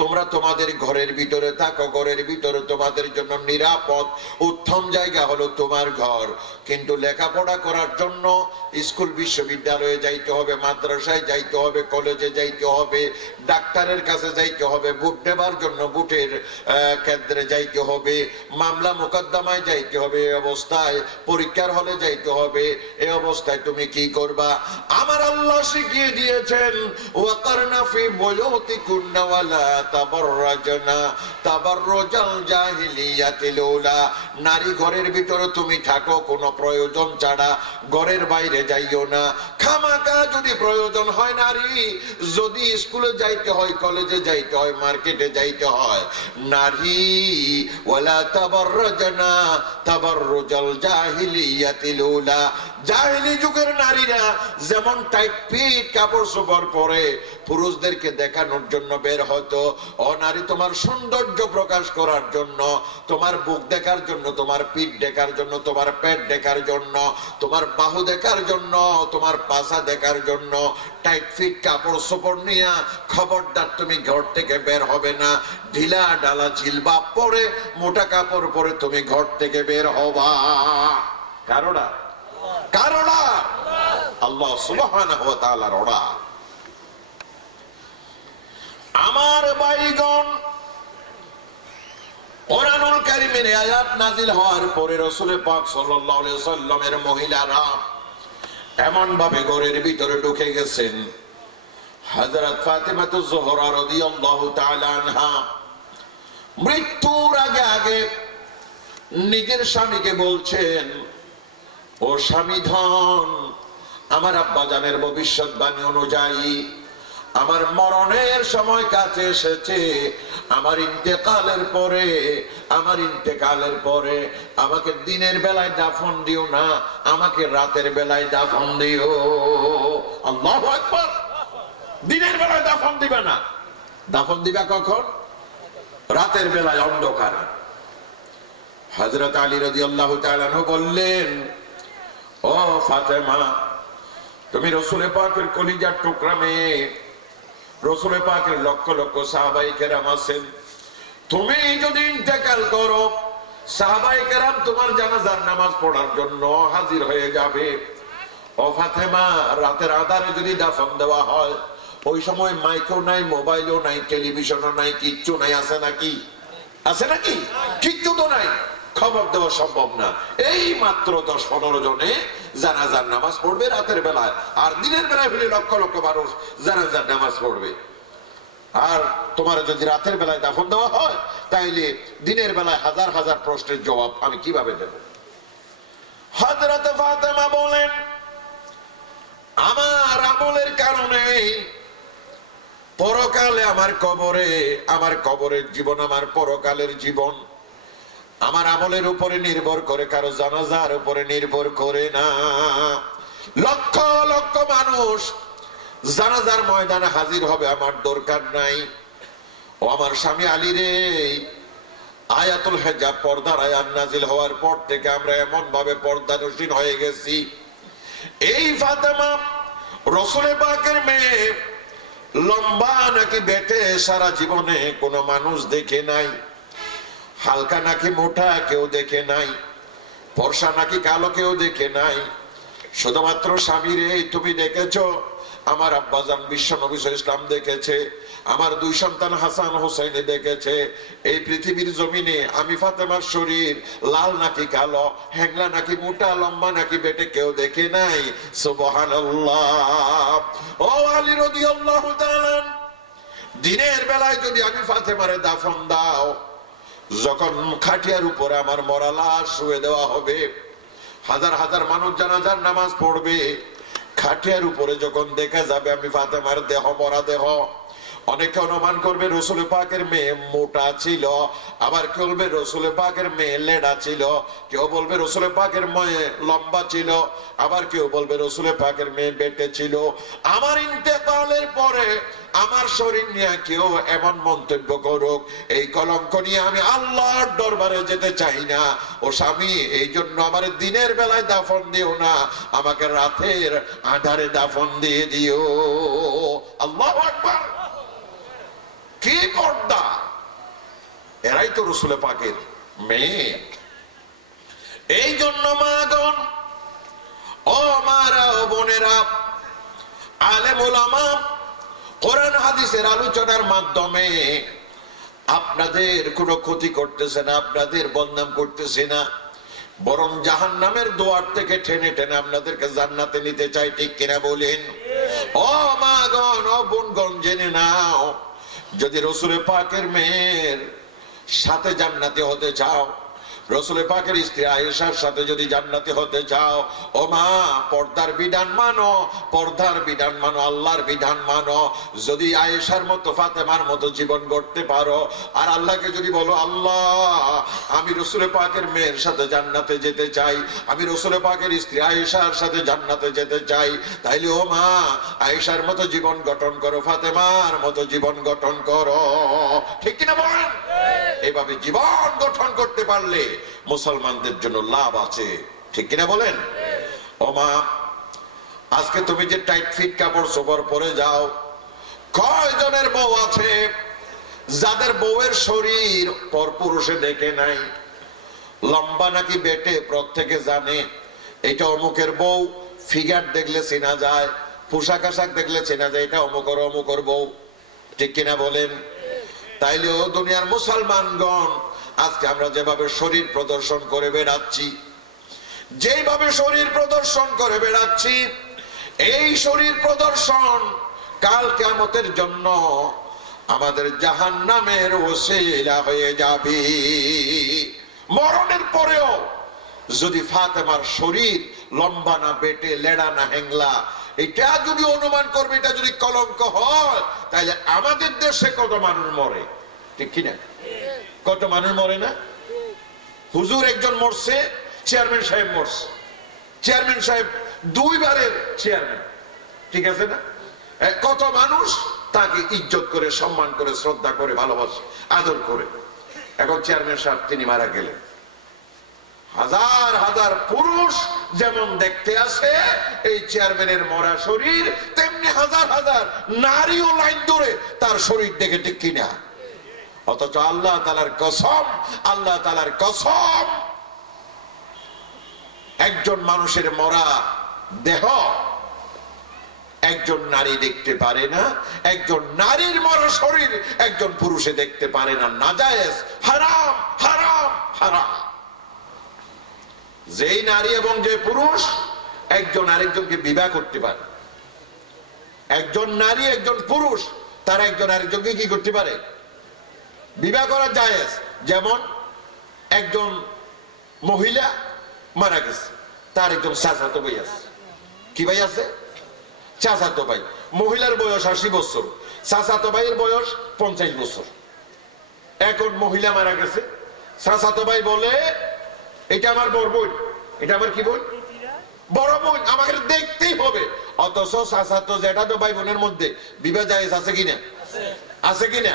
তোমরা তোমাদের ঘরের ভিতরে থাকো, ঘরের ভিতরে তোমাদের জন্য নিরাপদ উত্তম জায়গা হলো তোমার ঘর। কিন্তু লেখাপড়া করার জন্য স্কুল বিশ্ববিদ্যালয়ে যাইতে হবে, মাদ্রাসায় যাইতে হবে, কলেজে যাইতে হবে, ডাক্তারের কাছে যাইতে হবে, ভোট দেবার জন্য ভোটের কেন্দ্রে যাইতে হবে, মামলা মোকদ্দমায় যাইতে হবে, এই অবস্থায় পরীক্ষার হলে যাইতে হবে। এই অবস্থায় তুমি কি করবা? আমার আল্লাহ শিখিয়ে দিয়েছেন, ওয়াকারনা ফি বুয়ুতিকুন্না ওয়ালা তাবাররাজনা তাবাররুজাল জাহিলিয়াতিল উলা। নারী ঘরের ভিতরে তুমি থাকো, কোনো প্রয়োজন ছাড়া ঘরের বাইরে যাইও না। খামাকা যদি প্রয়োজন হয়, নারী যদি স্কুলে যাইতে হয়, কলেজে যাইতে হয়, মার্কেটে যাইতে হয়, নারী ওয়ালা তাবাররাজনা তাবাররুজাল জাহিলিয়াতিল উলা। জাহিলি যুগের নারীরা যেমন টাইট ফিট কাপড় চোপড় পরে পুরুষদেরকে দেখানোর জন্য বের হতো, ও নারী তোমার সৌন্দর্য প্রকাশ করার জন্য, তোমার বুক দেখার জন্য, তোমার পিঠ দেখার জন্য, তোমার পেট দেখার জন্য, তোমার বাহু দেখার জন্য, তোমার পাছা দেখার জন্য টাইট ফিট কাপড় চোপড় নিয়ে খবরদার তুমি ঘর থেকে বের হবে না। ঢিলা ডালা জিলবাব পরে, মোটা কাপড় পরে তুমি ঘর থেকে বের হবা। কারণা কারণা আল্লাহ সুবহানাহু ওয়া তাআলার অর্ডার। আমার ভাইগণ, কোরআনুল কারীমের আয়াত নাযিল হওয়ার পরে রাসূল পাক সাল্লাল্লাহু আলাইহি ওয়াসাল্লামের মহিলারা এমন ভাবে ঘরের ভিতরে ঢুকে গেছেন। হযরত ফাতিমাতুজ যোহরা রাদিয়াল্লাহু তাআলা আনহা মৃত্যুর আগে আগে নিজের স্বামীকে বলছেন, ও স্বামী ধন, আমার আব্বাজানের ভবিষ্যৎবাণী অনুযায়ী আমার মরণের সময় কাছে এসেছে। আমার ইন্তেকালের পরে আমাকে দিনের বেলায় দাফন দিও না, আমাকে রাতের বেলায় দাফন দিও। আল্লাহু আকবার। দিনের বেলায় দাফন দিবে না, দাফন দিবা কখন? রাতের বেলায় অন্ধকারে। হযরত আলী রাদিয়াল্লাহু তাআলা আনহু বললেন, ও ফাতেমা, তুমি রাসূল পাকের কলিজার টুকরা মেয়ে, রাসূল পাকের লক্ষ লক্ষ সাহাবায়ে কেরাম আছেন, তুমি যদি ইন্তেকাল করো, সাহাবায়ে কেরাম তোমার জানাজার নামাজ পড়ার জন্য হাজির হয়ে যাবে। ও ফাতেমা, রাতের আঁধারে যদি দাফন দেওয়া হয়, ওই সময় মাইকও নাই, মোবাইলও নাই, টেলিভিশনও নাই, কিচ্ছু নাই। আছে নাকি? আছে নাকি? কিচ্ছু তো নাই, খবর দেওয়া সম্ভব না। এই মাত্র 10-15 জনে জানাজার নামাজ পড়বে রাতের বেলায়, আর দিনের বেলায় ফিরে লক্ষ লক্ষ মানুষ জানাজার নামাজ পড়বে। আর তোমার যদি রাতের বেলায় দাফন দেওয়া হয়, তাইলে দিনের বেলায় হাজার হাজার প্রশ্নের জবাব আমি কিভাবে দেব? হযরত ফাতেমা বলেন, আমার আমলের কারণে পরকালে আমার কবরের জীবন, আমার পরকালের জীবন আমার আমলের উপরে নির্ভর করে, কারো জানাজার উপরে নির্ভর করে না। লক্ষ লক্ষ মানুষ জানাজার ময়দানে হাজির হবে, আমার দরকার নাই। ও আমার স্বামী আলী রে, আয়াতুল হিজাব পর্দার আয়াত নাজিল হওয়ার পর থেকে আমরা এমন ভাবে পর্দানসীন হয়ে গেছি। এই ফাতেমা রাসূল পাকের মেয়ে, লম্বা নাকি বেটে সারা জীবনে কোনো মানুষ দেখে নাই, হালকা নাকি মোটা কেউ দেখে নাই, ফর্সা নাকি কালো কেউ দেখে নাই। শুধুমাত্র স্বামীরে তুমি দেখেছো, আমার আব্বাজান বিশ্ব নবী ইসলাম দেখেছে, আমার 2 সন্তান হাসান হোসেন দেখেছে। এই পৃথিবীর জমিনে আমি ফাতেমার শরীর লাল নাকি কালো, হ্যাংলা নাকি মোটা, লম্বা নাকি বেটে কেউ দেখে নাই। সুবহানাল্লাহ। ও আলী রাদিয়াল্লাহু তাআলা, দিনের বেলায় যদি আমি ফাতেমারে দাফন দাও, যখন খাটিয়ার উপরে আমার মরা লাশ শুয়ে দেওয়া হবে, হাজার হাজার মানুষ জানাজার নামাজ পড়বে, খাটিয়ার উপরে যখন দেখা যাবে আমি ফাতেমার দেহ, মরা দেহ, অনেকে অনুমান করবে রসুল পাকের মেয়ে মোটা ছিল, আবার কেউ বলবে রসুল পাকের মেয়ে লেডা ছিল, কেউ বলবে রসুল পাকের মেয়ে লম্বা ছিল, আবার কেউ বলবে রসুল পাকের মেয়ে বেটে ছিল। আমার ইন্তেকালের পরে আমার শরীর নিয়ে কেউ এমন মন্তব্য করুক, এই কলঙ্ক নিয়ে আমি আল্লাহর দরবারে যেতে চাই না। ও স্বামী, এই জন্য আমার দিনের বেলায় দাফন দিও না, আমাকে রাতের আধারে দাফন দিয়ে দিও। আল্লাহু আকবার। কি পর্দা! এরাই তো রসুল পাকের মেয়ে। এই জন্য মাগণ, ও মারা, ও বোনেরা, আলেম ওলামা কোরআন হাদিসের আলোচনার মাধ্যমে আপনাদের কোনো ক্ষতি করতেছে না, আপনাদের বদনাম করতেছে না, বরং জাহান্নামের দুয়ার থেকে টেনে টেনে আপনাদেরকে জান্নাতে নিতে চাই। ঠিক কিনা বলেন? ও মাগণ, ও বোনগণ, জেনে নাও, যদি রসুল পাকের মেয়ের সাথে জান্নাতি হতে চাও, রসুল পাকের স্ত্রী আয়েশার সাথে যদি জান্নাতি হতে চাও, ও মা, পর্দার বিধান মানো, পর্দার বিধান মানো, আল্লাহর বিধান মানো। যদি আয়েশার মতো, ফাতেমার মতো জীবন গড়তে পারো, আর আল্লাহকে যদি বলো, আল্লাহ আমি রসুল পাকের মেয়ের সাথে জান্নাতে যেতে চাই, আমি রসুল পাকের স্ত্রী আয়েশার সাথে জান্নাতে যেতে চাই, তাইলে ও মা, আয়েশার মতো জীবন গঠন করো, ফাতেমার মতো জীবন গঠন করো। ঠিক কিনা বলেন? এভাবে জীবন গঠন করতে পারলে মুসলমানদের জন্য লাভ আছে। ঠিক কিনা বলেন? ও মা, আজকে তুমি যে টাইট ফিট কাপড় চোপড় পরে যাও, কয়জনের বউ আছে যাদের বউয়ের শরীর পরপুরুষে দেখে নাই? লম্বা নাকি বেটে প্রত্যেকে জানে, এটা অমুকের বউ। ফিগার দেখলে চেনা যায়, পোশাক আশাক দেখলে চেনা যায়, এটা অমুকর অমুকর বউ। ঠিক কিনা বলেন? তাইলে ও দুনিয়ার মুসলমানগণ, আজকে আমরা যেভাবে শরীর প্রদর্শন করে বেড়াচ্ছি, যেভাবে শরীর প্রদর্শন করে বেড়াচ্ছি, এই শরীর প্রদর্শন কাল কিয়ামতের জন্য আমাদের জাহান্নামের ওসিলা হয়ে যাবে। মরণের পরেও যদি ফাতেমার শরীর লম্বা না বেটে, লেড়া না হ্যাংলা, এটা যদি অনুমান করবে এটা যদি কলঙ্ক হয়, তাহলে আমাদের দেশে কত মানুষ মরে। ঠিক কিনা? কত মানুষ মরে না? হুজুর একজন মরছে, চেয়ারম্যান সাহেব মরছে, চেয়ারম্যান সাহেব দুইবারের চেয়ারম্যান। ঠিক আছে না? কত মানুষ তাকে ইজ্জত করে, সম্মান করে, শ্রদ্ধা করে, ভালোবাসে, আদর করে। এখন চেয়ারম্যান সাহেব তিনি মারা গেলেন, হাজার হাজার পুরুষ যেমন দেখতে আসে এই চেয়ারম্যানের মরা শরীর, তেমনি হাজার হাজার নারীও লাইন ধরে তার শরীর দেখে। ঠিক কিনা? অথচ আল্লাহ তাআলার কসম, আল্লাহ তাআলার কসম, একজন মানুষের মরা দেহ একজন নারী দেখতে পারে না, একজন নারীর মরা শরীর একজন পুরুষে দেখতে পারে না। নাজায়েজ, হারাম, হারাম, হারাম। যেই নারী এবং যে পুরুষ একজন আরেকজনকে বিবাহ করতে পারে, একজন নারী একজন পুরুষ তারা একজন আরেকজনকে কি করতে পারে? বিবাহ করা জায়েজ। যেমন একজন মহিলা মারা গেছে, তার একজন চাচাতো ভাই আছে। কি ভাই আছে? চাচাতো ভাই। মহিলার বয়স 80 বছর, চাচাতো ভাইয়ের বয়স 50 বছর। এখন মহিলা মারা গেছে, চাচাতো ভাই বলে, এটা আমার বড় বোন, এটা আমার কি বোন? বড় বোন, আমাকে দেখতেই হবে। অথচ চাচাতো জ্যাঠাতো ভাই বোনের মধ্যে বিবাহ জায়েজ আছে কিনা? আছে কিনা?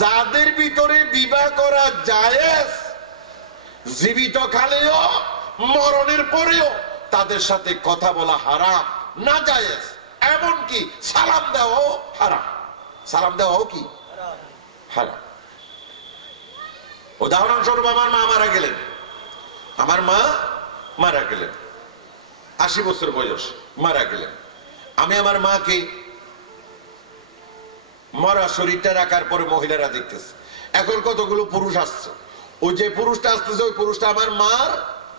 যাদের ভিতরে বিবাহ করা জায়েজ, জীবিত কালেও মরণের পরেও তাদের সাথে কথা বলা হারাম, না জায়েজ। এমনকি সালাম দেওয়াও হারাম। সালাম দেওয়াও কি হারাম। উদাহরণস্বরূপ, আমার মা মারা গেলেন, আমার মা মারা গেলেন, 80 বছর বয়স, মারা গেলেন। আমি আমার মাকে মরা শরীরটা রাখার পরে মহিলারা দেখতেছে। এখন কতগুলো পুরুষ আসছে, ওই যে পুরুষটা আসতেছে ওই পুরুষটা আমার মার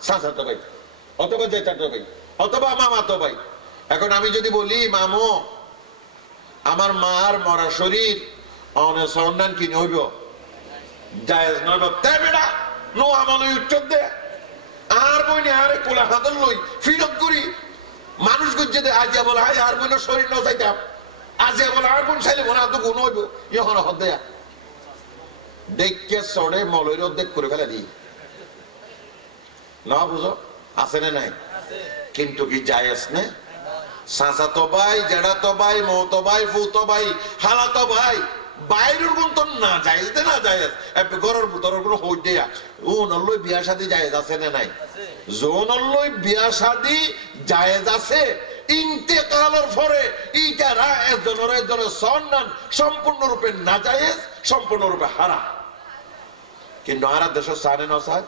চাচাতো ভাই, অথবা জ্যাঠাতো ভাই, অথবা মামাতো ভাই। এখন আমি যদি বলি, মামু আমার মার মরা শরীর অনেক কি নইব, জায়েজ নইব, তাই বেটা নো আমল উত্তর দে। আর বই নি আরে কোলা হাতল লই ফিরত করি মানুষ গুজে দে, আজিয়া বলে হাই আর বইন শরীর ন চাইতাম, আজে বলে আর কোন চাইলে মনে তো গুণ হইব এখন হদেয়া দেখকে চড়ে মলয়ের অর্ধেক করে ফেলে দিই না বুঝো আছে না নাই কিন্তু কি জায়েজ না চাচা তো ভাই জেঠা তো ভাই মৌ তো ভাই ফু তো ভাই হালা তো ভাই বাইরের গুণ তো না জায়েজ দে না জায়েজ ঘরের ভিতরের কোনো হই দেয়া ও নল্লই বিয়া শাদী জায়েজ আছে না নাই জোনল্লই বিয়া শাদী জায়েজ আছে ইন্তেকালের পরে ইটারা একজনের সন্ধান সম্পূর্ণরূপে না জায়েজ সম্পূর্ণরূপে হারাম কিন্তু আর দেশের সানে না স্যার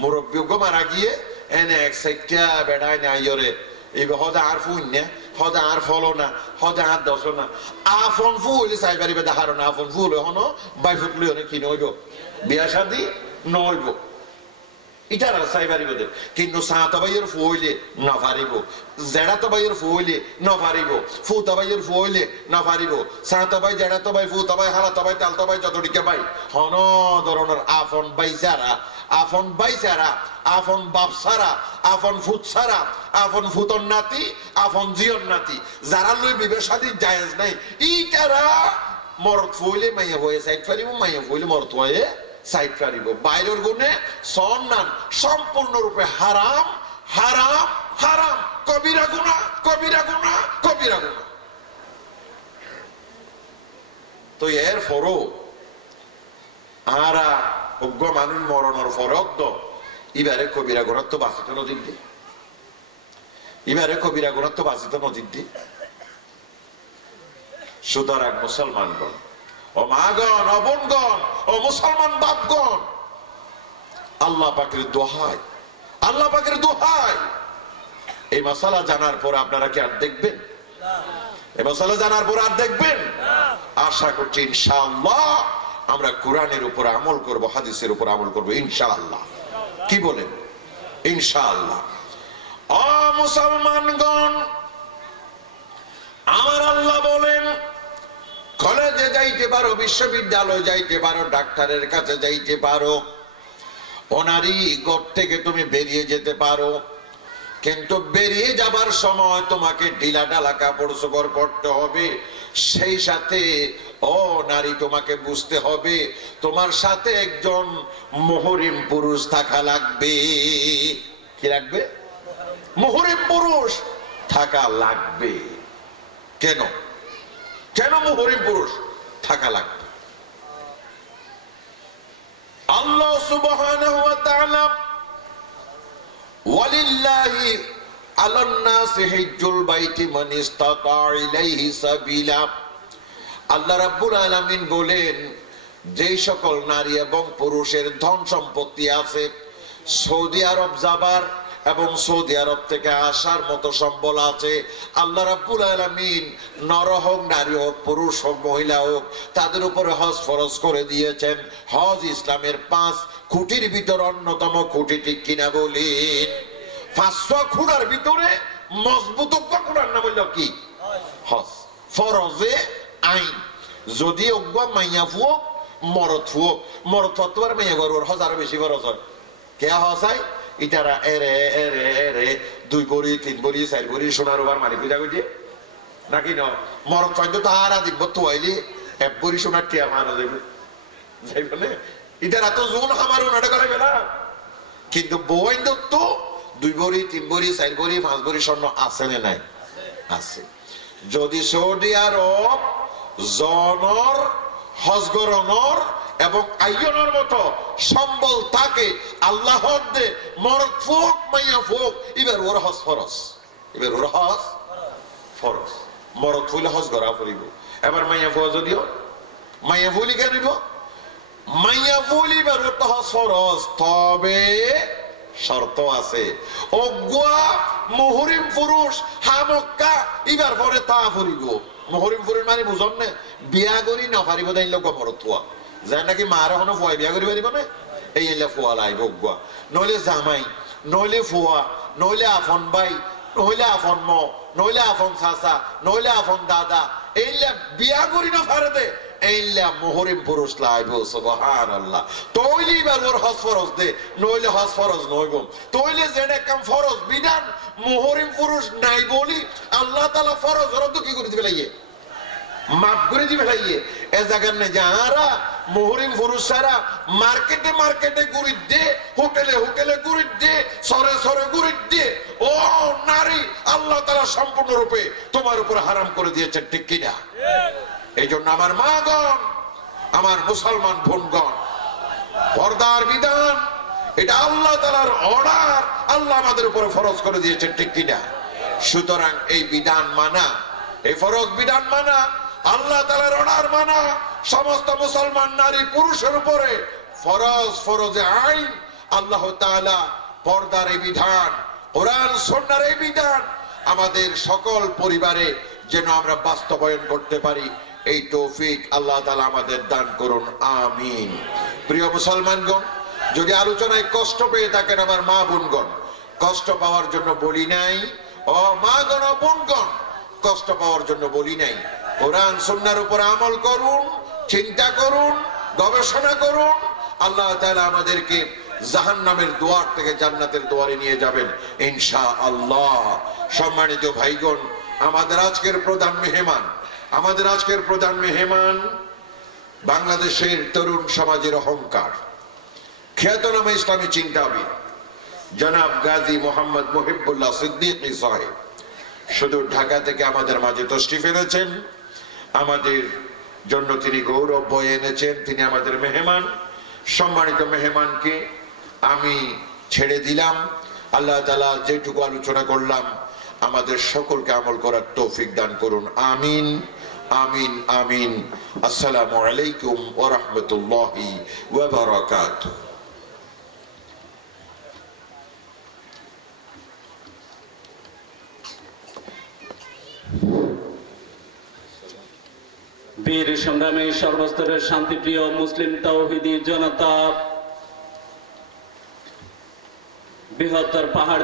মুরব্বী মারা গিয়ে এনে এক সাইডটা বেড়ায় না আইরে এই হদা আর ফুন না হদা আর ফলো না হদা আর দশ না আফন ফুল চাই পারিবে দেখার না আফন ফুল হনো বাই ফুটলি অনেক কি নইব বিয়া শাদী নইব ইটার চাই পারিব দে কিন্তু সাত বাইয়ের ফুইলে না পারিব জেড়া তো বাইয়ের ফুইলে না পারিব ফুত বাইয়ের ফুইলে না পারিব সাত বাই জেড়া তো বাই ফুত বাই হালা তো বাই তাল তো বাই যতটিকে বাই হন ধরনের আফন বাইসারা আফন বাইসারা আফন বাপসারা আফন ফুত সারা আফন ফুতর নাতি আফন জিয়র নাতি যারা লই বিবাহ শাদী জায়েজ নাই ইটারা মরত ফুইলে মাইয়া হয়ে সাইড পারিব মাইয়া ফুইলে মরত হয়ে সাইড পারিব বাইরের গুণে সন্নান সম্পূর্ণরূপে হারাম হারাম হারাম কবিরা গুনাহ কবিরা গুনাহ কবিরা গুনাহ তো এর ফরো আরা অজ্ঞ মানুষ মরণের ফরক এবারে কবিরা গুনাহ তো বাঁচিত নদীর দি এবারে কবিরা গুনাহ তো বাঁচিত নদীর দি সুতরাং মুসলমানগণ ও মাগণ ও বোনগণ ও মুসলমান বাপগণ আল্লাহ পাকের দোহাই আল্লাহ পাকের দোহাই এই মাসালা জানার পর আপনারা কি আর দেখবেন এই মাসালা জানার পর আর দেখবেন আশা করছি ইনশাআল্লাহ আমরা কোরআনের উপর আমল করব হাদিসের উপর আমল করব ইনশাআল্লাহ কি বলেন ইনশাআল্লাহ ও মুসলমানগণ আমার আল্লাহ বলেন কলেজে যাইতে পারো বিশ্ববিদ্যালয়ে যাইতে পারো ডাক্তারের কাছে যাইতে পারো ওনারই ঘর থেকে তুমি বেরিয়ে যেতে পারো কিন্তু বেরিয়ে যাবার সময় তোমাকে ঢিলা ঢালা কাপড় চোপড় পরতে হবে সেই সাথে ও নারী তোমাকে বুঝতে হবে তোমার সাথে একজন মুহরিম পুরুষ থাকা লাগবে কি লাগবে মুহরিম পুরুষ থাকা লাগবে কেন কেন মুহরিম পুরুষ থাকা লাগবে আল্লাহ সুবহানাহু ওয়া তাআলা ওয়ালিল্লাহি আলান নাসি হিজ্জুল বাইতি মান ইসতাতা ইলাইহি সাবিলা আল্লাহ রাব্বুল আলামিন বলেন যে সকল নারী এবং পুরুষের ধন সম্পত্তি আছে সৌদি আরব যাবার এবং সৌদি আরব থেকে আসার মতো সম্বল আছে আল্লাহ রাব্বুল আলামিন নর হোক নারী হোক পুরুষ হোক মহিলা হোক তাদের উপরে হজ ফরজ করে দিয়েছেন হজ ইসলামের 5 খুঁটির ভিতর অন্যতম খুঁটি ঠিক কিনা বলেন 500 খুঁটার ভিতরে মজবুত খুঁটার নাম হইল কি হজ ফরজে আইন যদি অজ্ঞ মাইয়া ফুয়ক মরদ ফুয়ক মরদ ফতোয়ার মাইয়া গরুর হজ আরো বেশি খরচ হয় কে হসাই ইটারা এরে এরে এরে 2 বড়ি 3 বড়ি 4 বড়ি সোনার ওভার মালিক বুঝা গই নাকি না মরদ ফাইন্দ তো হারা দিব তো আইলি 1 বড়ি সোনার টিয়া মারা যাবে যাইবে না ইটারা তো জোন আমারও নাটক করে গেল কিন্তু বইন্দ তো 2 বড়ি 3 বড়ি 4 বড়ি 5 বড়ি স্বর্ণ আছে না নাই আছে যদি সৌদি আরব জনর হজগরনর এবং আইয়নের মতো সম্বল থাকে আল্লাহ দে মরদ ফুক মাইয়া ফুক এবার ওর হজ ফরজ এবার ওর হজ ফরজ মরদ ফুলে হজ করা পড়িব এবার মাইয়া ফুয়া যদিও মাইয়া ফুলি কেন নিব মাইয়া ফুলি এবার ওর তো হজ ফরজ তবে শর্ত আছে অজ্ঞা মুহরিম পুরুষ হামক্কা এবার পরে তা ফুরিব মুহরিম পুরুষ মানে বুঝন না বিয়া করি না পারিব তাই লোক মরদ ফুয়া যাই নাকি মার এখনো ফুয়া বিয়া করি পারিব না এই এলে ফুয়া লাইব অজ্ঞা নইলে জামাই নইলে ফুয়া নইলে আফন ভাই নইলে আফন ম নইলে আফন চাচা নইলে আফন দাদা এইলে বিয়া করি না পারে দে এইলা মুহরিম পুরুষ লাইব সুবহানাল্লাহ তইলি বালর হজ ফরজ দে নইলে হজ ফরজ নইব তইলে জেনে কাম ফরজ বিধান মুহরিম পুরুষ নাই বলি আল্লাহ তাআলা ফরজ রদ কি করে দিবে লাইয়ে মাপ করে দিবে ভাইয়ে এ জায়গার নেই যারা মুহরিম পুরুষরা মার্কেটে মার্কেটে গুড়ি দে হোটেলে হোটেলে গুড়ি দে সরে সরে গুড়ি দে ও নারী আল্লাহ তাআলা সম্পূর্ণরূপে তোমার উপর হারাম করে দিয়েছেন ঠিক কিনা এই জন্য আমার মাগণ আমার মুসলমান বোনগণ পর্দার বিধান এটা আল্লাহ তাআলার অর্ডার আল্লাহ আমাদের উপরে ফরজ করে দিয়েছেন ঠিক কিনা সুতরাং এই বিধান মানা এই ফরজ বিধান মানা আল্লাহ তাআলার অর্ডার মানা সমস্ত মুসলমান নারী পুরুষের উপরে ফরজ ফরজে আইন আল্লাহ তাআলা পর্দার এই বিধান কোরআন সুন্নাহর এই বিধান আমাদের সকল পরিবারে যেন আমরা বাস্তবায়ন করতে পারি এই তৌফিক আল্লাহ তাআলা আমাদের দান করুন আমিন প্রিয় মুসলমানগণ যদি আলোচনায় কষ্ট পেয়ে থাকেন আমার মা বোনগণ কষ্ট পাওয়ার জন্য বলি নাই ও মা গণ বোনগণ কষ্ট পাওয়ার জন্য বলি নাই কোরআন সুন্নাহর উপর আমল করুন চিন্তা করুন গবেষণা করুন আল্লাহ তাআলা আমাদেরকে জাহান্নামের দুয়ার থেকে জান্নাতের দুয়ারে নিয়ে যাবেন ইনশাআল্লাহ সম্মানিত ভাইগণ আমাদের আজকের প্রধান মেহমান বাংলাদেশের তরুণ সমাজের অহংকার খ্যাতনামা ইসলামী চিন্তাবিদ জনাব গাজী মোহাম্মদ মুহিবুল্লাহ সিদ্দিকী সাহেব শুধু ঢাকা থেকে আমাদের মাঝে তশরিফ এনেছেন আমাদের জন্য তিনি গৌরব বয়ে এনেছেন তিনি আমাদের মেহমান সম্মানিত মেহমানকে আমি ছেড়ে দিলাম আল্লাহ তাআলা যেটুকু আলোচনা করলাম আমাদের সকলকে আমল করার তৌফিক দান করুন আমিন আমিন আমিন আসসালামু আলাইকুম ওয়া রাহমাতুল্লাহি ওয়া বারাকাতুহু বীর সংগ্রামী সর্বস্তরের শান্তিপ্রিয় মুসলিম তাওহীদি জনতা বৃহত্তর পাহাড়